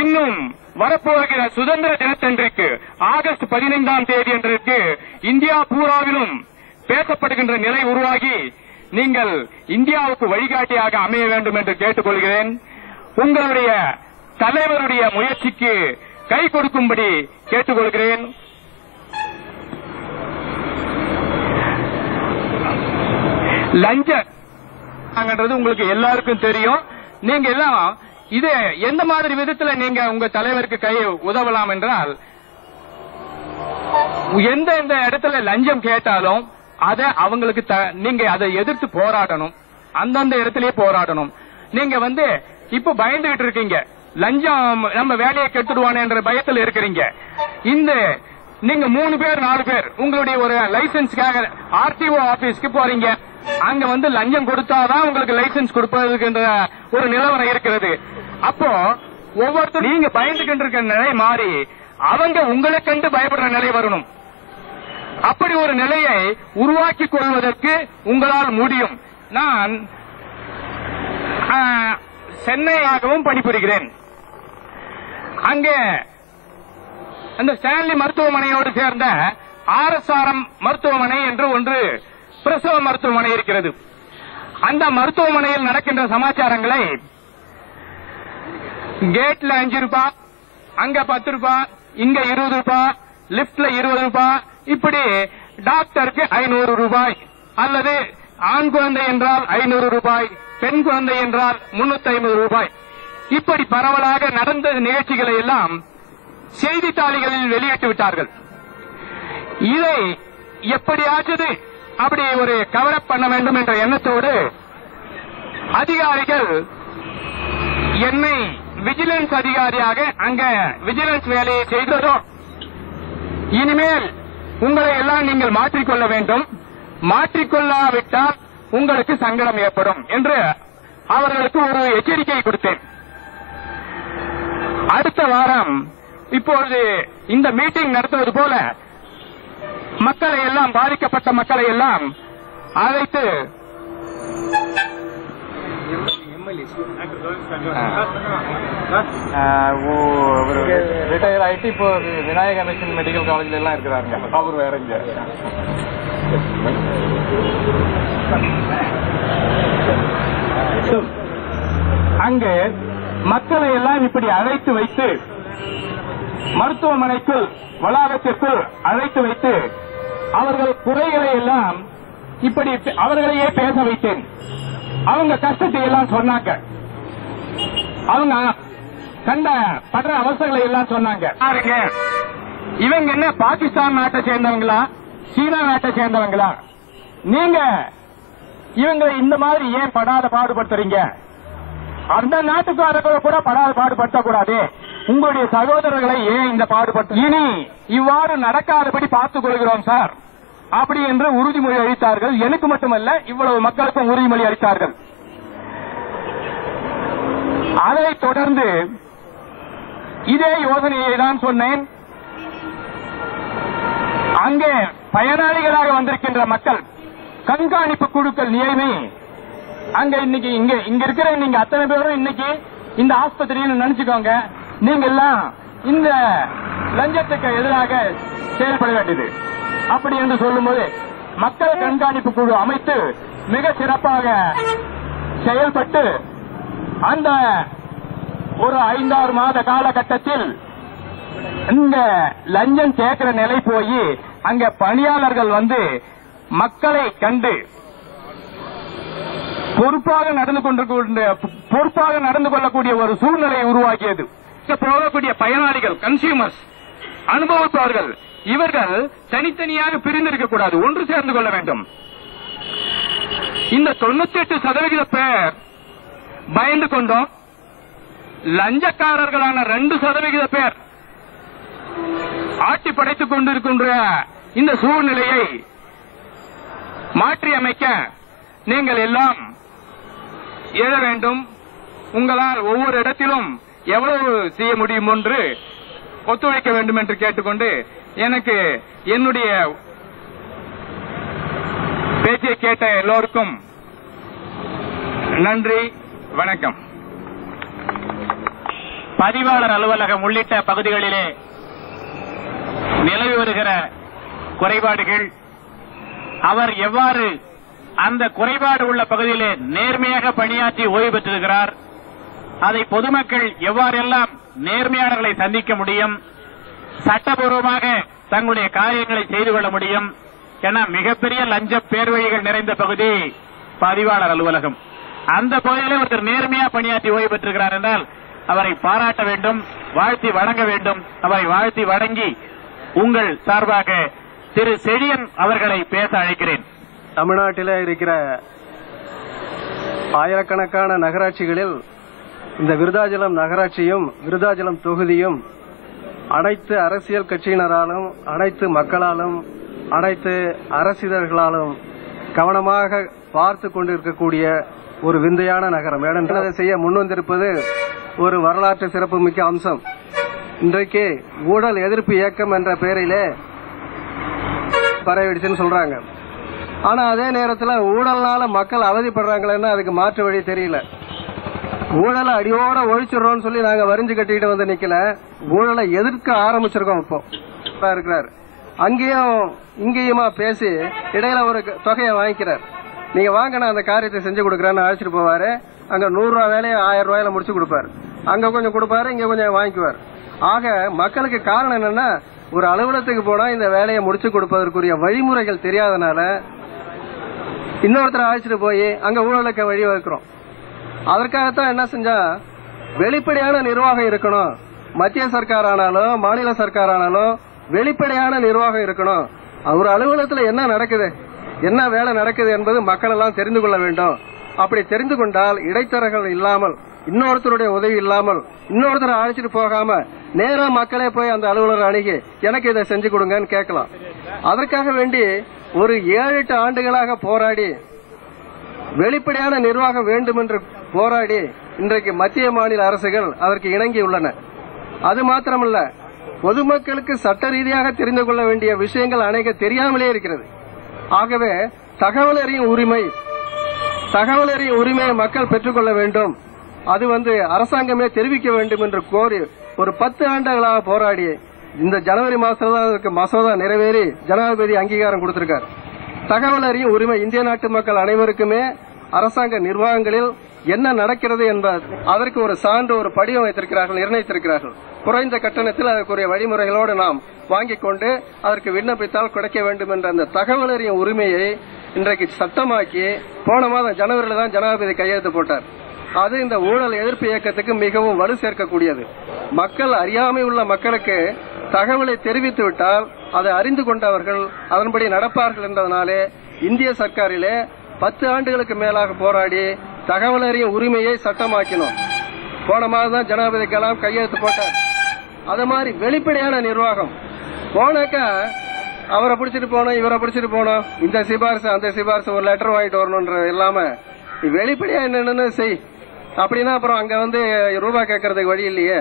இன்னும் வரப்போகிற சுதந்திர தினத்தன்றைக்கு ஆகஸ்ட் 15ஆம் தேதி அன்றைக்கு இந்தியா பூராவிலும் பேசப்படுகின்ற நிலை உருவாகி நீங்கள் இந்தியாவுக்கு வழிகாட்டியாக அமைய வேண்டும் என்று கேட்டுக்கொள்கிறேன். உங்களுடைய தலைவருடைய முயற்சிக்கு கை கொடுக்கும்படி கேட்டுக்கொள்கிறேன். லஞ்சம் உங்களுக்கு எல்லாருக்கும் தெரியும். நீங்க எல்லாம் இது எந்த மாதிரி விதத்துல நீங்க உங்க தலைவருக்கு கை உதவலாம் என்றால், எந்த இடத்துல லஞ்சம் கேட்டாலும் அதை அவங்களுக்கு நீங்க அதை எதிர்த்து போராடணும். அந்தந்த இடத்திலேயே போராடணும். நீங்க இப்ப பயந்துகிட்டு இருக்கீங்க, லஞ்சம் நம்ம வேலையை கெடுத்துடுவானே என்ற பயத்தில் இருக்கிறீங்க. நீங்க 3 பேர் 4 பேர் உங்களுடைய ஒரு லைசன்ஸ்க்காக ஆர்டிஓ ஆபீஸ்க்கு போறீங்க. அங்க லஞ்சம் கொடுத்தாதான் உங்களுக்கு லைசன்ஸ் கொடுப்பதுன்ற ஒரு நிலவரம் இருக்கிறது. அப்போ ஒவ்வொருத்தரும் நீங்க பயந்துகிட்டு இருக்கிற நிலை மாறி அவங்க உங்களை கண்டு பயப்படுற நிலை வரணும். அப்படி ஒரு நிலையை உருவாக்கி கொள்வதற்கு உங்களால் முடியும். நான் சென்னையாகவும் பணிபுரிகிறேன். அங்கே அந்த ஸ்டான்லி மருத்துவமனையோடு சேர்ந்த RSRM மருத்துவமனை என்று ஒன்று பிரசவ மருத்துவமனை இருக்கிறது. அந்த மருத்துவமனையில் நடக்கின்ற சமாச்சாரங்களை கேட்ல 5 ரூபாய், அங்க 10 ரூபாய், இங்க 20 ரூபாய், லிப்ட்ல 20 ரூபாய், இப்படி டாக்டருக்கு 500 ரூபாய், அல்லது ஆண் குழந்தை என்றால் 500 ரூபாய், பெண் குழந்தை என்றால் 350 ரூபாய், இப்படி பரவலாக நடந்த நிகழ்ச்சிகளை எல்லாம் செய்தித்தாளிகளில் வெளியிட்டு விட்டார்கள். இதை எப்படியாச்சது அப்படி ஒரு கவரப் பண்ண வேண்டும் என்ற எண்ணத்தோடு அதிகாரிகள் என்னை விஜிலன்ஸ் அதிகாரியாக அங்க விஜிலன்ஸ் வேலையை செய்ததும், இனிமேல் உங்களை எல்லாம் நீங்கள் மாற்றிக்கொள்ள வேண்டும், மாற்றிக்கொள்ளாவிட்டால் உங்களுக்கு சங்கடம் ஏற்படும் என்று அவர்களுக்கு ஒரு எச்சரிக்கை கொடுத்தேன். அடுத்த வாரம் இப்பொழுது இந்த மீட்டிங் நடத்துவது போல மக்களை எல்லாம், பாதிக்கப்பட்ட மக்களை எல்லாம் அழைத்து ரிட்டையர் ஆயிட்டு இப்போ விநாயகா மிஷன் மெடிக்கல் காலேஜ்ல எல்லாம் இருக்கிறாருங்க. அவர் வேற இங்க அங்கு மக்களை எல்லாம் இப்படி அழைத்து வைத்து மருத்துவமனைக்குள் வளாகத்திற்குள் அழைத்து வைத்து அவர்கள் குறைகளை எல்லாம் இப்படி அவர்களையே பேச வைத்தேன். அவங்க கஷ்டத்தை எல்லாம் சொன்னாங்க. அவங்க கண்ட படுற அவசரங்களை எல்லாம் சொன்னாங்க. இவங்க என்ன பாகிஸ்தான் நாட்டை சேர்ந்தவங்களா, சீனா நாட்டை சேர்ந்தவங்களா? நீங்க இவங்களை இந்த மாதிரி ஏன் படாத பாடுபடுத்துறீங்க? அந்த நாட்டுக்காரர்களை கூட படாத பாடுபடுத்தக்கூடாது. உங்களுடைய சகோதரர்களை ஏன் இந்த பாடுபட்டு? இனி இவ்வாறு நடக்காதபடி பார்த்துக் கொள்கிறோம் சார் அப்படி என்று உறுதிமொழி அளித்தார்கள். எனக்கு மட்டுமல்ல, இவ்வளவு மக்களுக்கும் உறுதிமொழி அளித்தார்கள். அதைத் தொடர்ந்து இதே யோசனையை தான் சொன்னேன். அங்கே பயனாளிகளாக வந்திருக்கின்ற மக்கள் கண்காணிப்பு குழுக்கள் நியமி. அங்க இன்னைக்கு இங்க இருக்கிற நீங்க அத்தனை பேரும் இன்னைக்கு இந்த ஆஸ்பத்திரின்னு நினைச்சுக்கோங்க. நீங்க எல்லாம் இந்த லஞ்சத்துக்கு எதிராக செயல்பட வேண்டியது. அப்படி என்று சொல்லும்போது மக்கள் கண்காணிப்பு குழு அமைத்து மிக சிறப்பாக செயல்பட்டு அந்த ஒரு 5-6 மாத காலகட்டத்தில் இந்த லஞ்சம் கேட்கிற நிலை போய் அங்க பணியாளர்கள் வந்து மக்களை கண்டு பொறுப்பாக நடந்து கொள்ளக்கூடிய ஒரு சூழ்நிலையை உருவாக்கியது. போகக்கூடிய பயனாளிகள், கன்சியூமர்ஸ், அனுபவிப்பவர்கள், இவர்கள் தனித்தனியாக பிரிந்திருக்க கூடாது, ஒன்று சேர்ந்து கொள்ள வேண்டும். இந்த 98% பேர் பயந்து கொண்டோம். லஞ்சக்காரர்களான 2% பேர் ஆட்டி படைத்துக் கொண்டிருக்கின்ற இந்த சூழ்நிலையை மாற்றி அமைக்க நீங்கள் எல்லாம் எழ வேண்டும். உங்களால் ஒவ்வொரு இடத்திலும் எவ்வளவு செய்ய முடியும் என்று ஒத்துழைக்க வேண்டும் என்று கேட்டுக்கொண்டு எனக்கு என்னுடைய பேச்சை கேட்ட எல்லோருக்கும் நன்றி, வணக்கம். பதிவாளர் அலுவலகம் உள்ளிட்ட பகுதிகளிலே நிலவி வருகிற குறைபாடுகள், அவர் எவ்வாறு அந்த குறைபாடு உள்ள பகுதியிலே நேர்மையாக பணியாற்றி ஓய்வு பெற்றிருக்கிறார், அதை பொதுமக்கள் எவ்வாறெல்லாம் நேர்மையாளர்களை சந்திக்க முடியும், சட்டபூர்வமாக தங்களுடைய காரியங்களை செய்து கொள்ள முடியும் என மிகப்பெரிய லஞ்ச பேர்வழிகள் நிறைந்த பகுதி பதிவாளர் அலுவலகம். அந்த பகுதியிலே ஒருத்தர் நேர்மையா பணியாற்றி ஓய்வு பெற்றிருக்கிறார் என்றால் அவரை பாராட்ட வேண்டும், வாழ்த்தி வழங்க வேண்டும். அவரை வாழ்த்தி வழங்கி உங்கள் சார்பாக திரு செழியன் அவர்களை பேச அழைக்கிறேன். தமிழ்நாட்டில் இருக்கிற ஆயிரக்கணக்கான நகராட்சிகளில் இந்த விருதாச்சலம் நகராட்சியும் விருதாச்சலம் தொகுதியும் அனைத்து அரசியல் கட்சியினராலும், அனைத்து மக்களாலும், அனைத்து அரசியலர்களாலும் கவனமாக பார்த்து கொண்டிருக்கக்கூடிய ஒரு விந்தையான நகரம். ஏனென்றால் செய்ய முன்வந்திருப்பது ஒரு வரலாற்று சிறப்புமிக்க அம்சம். இன்றைக்கு ஊழல் எதிர்ப்பு இயக்கம் என்ற பெயரிலே பரவிடுச்சுன்னு சொல்றாங்க. ஆனா அதே நேரத்தில் ஊழல்னால மக்கள் அவதிப்படுறாங்களேன்னா அதுக்கு மாற்று வழி தெரியல. ஊழலை அடியோட ஒழிச்சிடறோம்னு சொல்லி நாங்க வரிஞ்சு கட்டிக்கிட்டு வந்து நிக்கல, ஊழலை எதிர்க்க ஆரம்பிச்சிருக்கோம். இப்போ இருக்கிறார், அங்கேயும் இங்கேயுமா பேசி இடையில ஒரு தொகையை வாங்கிக்கிறார். நீங்க வாங்க, நான் அந்த காரியத்தை செஞ்சு கொடுக்குறேன்னு அழைச்சிட்டு போவாரு. அங்க 100 ரூபாய் வேலையை 1000 ரூபாயில முடிச்சு கொடுப்பாரு. அங்க கொஞ்சம் கொடுப்பாரு, இங்க கொஞ்சம் வாங்கிக்குவார். ஆக மக்களுக்கு காரணம் என்னன்னா, ஒரு அலுவலகத்துக்கு போனா இந்த வேலையை முடிச்சு கொடுப்பதற்குரிய வழிமுறைகள் தெரியாதனால இன்னொருத்தரை அழைச்சிட்டு போய் அங்க ஊழலுக்கு வழி வைக்கிறோம். அதற்காகத்தான் என்ன செஞ்சா, வெளிப்படையான நிர்வாகம் இருக்கணும். மத்திய சர்க்கார் ஆனாலும் மாநில சர்க்கார் ஆனாலும் வெளிப்படையான நிர்வாகம் இருக்கணும். ஒரு அலுவலகத்தில் என்ன நடக்குது, என்ன வேலை நடக்குது என்பது மக்கள் எல்லாம் தெரிந்து கொள்ள வேண்டும். அப்படி தெரிந்து கொண்டால் இடைத்தரகர்கள் இல்லாமல், இன்னொருத்தருடைய உதவி இல்லாமல், இன்னொருத்தரை அழைச்சிட்டு போகாம நேரா மக்களே போய் அந்த அலுவலர் அணுகி எனக்கு இதை செஞ்சு கொடுங்கன்னு கேட்கலாம். அதற்காக வேண்டி ஒரு 7-8 ஆண்டுகளாக போராடி வெளிப்படையான நிர்வாகம் வேண்டும் என்று போராடி இன்றைக்கு மத்திய மாநில அரசுகள் அதற்கு இணங்கி உள்ளன. அது மாத்திரமல்ல, பொதுமக்களுக்கு சட்ட ரீதியாக தெரிந்து கொள்ள வேண்டிய விஷயங்கள் அநேக தெரியாமலே இருக்கிறது. ஆகவே தகவல் அறியும் உரிமையை மக்கள் பெற்றுக்கொள்ள வேண்டும். அது அரசாங்கமே தெரிவிக்க வேண்டும் என்று கோரி ஒரு 10 ஆண்டுகளாக போராடி இந்த ஜனவரி மாசத்துல தான் அதற்கு மசோதா நிறைவேறி ஜனாதிபதி அங்கீகாரம் கொடுத்திருக்கார். தகவல் அறியும் உரிமை இந்திய நாட்டு மக்கள் அனைவருக்குமே அரசாங்க நிர்வாகங்களில் என்ன நடக்கிறது என்பது அதற்கு ஒரு சான்று, ஒரு படிவம் வைத்திருக்கிறார்கள், நிர்ணயித்திருக்கிறார்கள். குறைந்த கட்டணத்தில் அதற்குரிய வழிமுறைகளோடு நாம் வாங்கிக் கொண்டு அதற்கு விண்ணப்பித்தால் கிடைக்க வேண்டும் என்ற அந்த தகவல் அறியும் உரிமையை இன்றைக்கு சட்டமாக்கி போன மாதம் ஜனவரியில தான் ஜனாதிபதி கையெழுத்து போட்டார். அது இந்த ஊழல் எதிர்ப்பு இயக்கத்துக்கு மிகவும் வலு சேர்க்கக்கூடியது. மக்கள் அறியாமை உள்ள மக்களுக்கு தகவலை தெரிவித்து விட்டால் அதை அறிந்து கொண்டவர்கள் அதன்படி நடப்பார்கள் என்பதனாலே இந்திய சர்க்காரிலே 10 ஆண்டுகளுக்கு மேலாக போராடி தகவல் அறியும் உரிமையை சட்டமாக்கினோம். போன மாதம் தான் ஜனாதிபதி கலாம் கையெழுத்து போட்டார். அது மாதிரி வெளிப்படையான நிர்வாகம். போனாக்கா அவரை பிடிச்சிட்டு போனோம், இவரை பிடிச்சிட்டு போனோம், இந்த சிபாரிசு அந்த சிபாரிசு ஒரு லெட்டர் வாங்கிட்டு வரணும்ன்ற இல்லாம வெளிப்படையா என்னன்னு செய் அப்படின்னா அப்புறம் அங்க வந்து ரூபாய் கேட்கறதுக்கு வழி இல்லையே.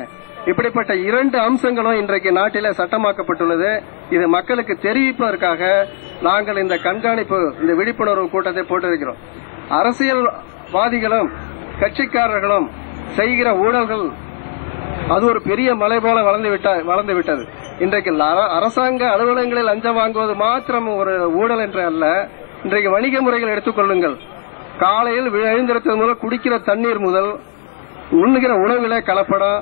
இப்படிப்பட்ட 2 அம்சங்களும் இன்றைக்கு நாட்டில சட்டமாக்கப்பட்டுள்ளது. இது மக்களுக்கு தெரிவிப்பதற்காக நாங்கள் இந்த கண்காணிப்பு, இந்த விழிப்புணர்வு கூட்டத்தை போட்டிருக்கிறோம். அரசியல்வாதிகளும் கட்சிக்காரர்களும் செய்கிற ஊழல்கள் அது ஒரு பெரிய மலை போல வளர்ந்து விட்டது. இன்றைக்கு அரசாங்க அலுவலகங்களில் லஞ்சம் வாங்குவது மாத்திரம் ஒரு ஊழல் என்று அல்ல. இன்றைக்கு வணிக முறைகள் எடுத்துக்கொள்ளுங்கள். காலையில் எழுந்திருத்தது முதல் குடிக்கிற தண்ணீர் முதல் உண்ணுகிற உணவில கலப்படம்,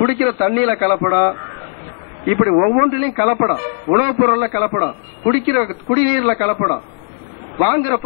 குடிக்கிற தண்ணீர கலப்படம், இப்படி ஒவ்வொன்றிலையும் கலப்படம். உணவுப் பொருள்ல கலப்படம், குடிக்கிற குடிநீர்ல கலப்படம், வாங்குற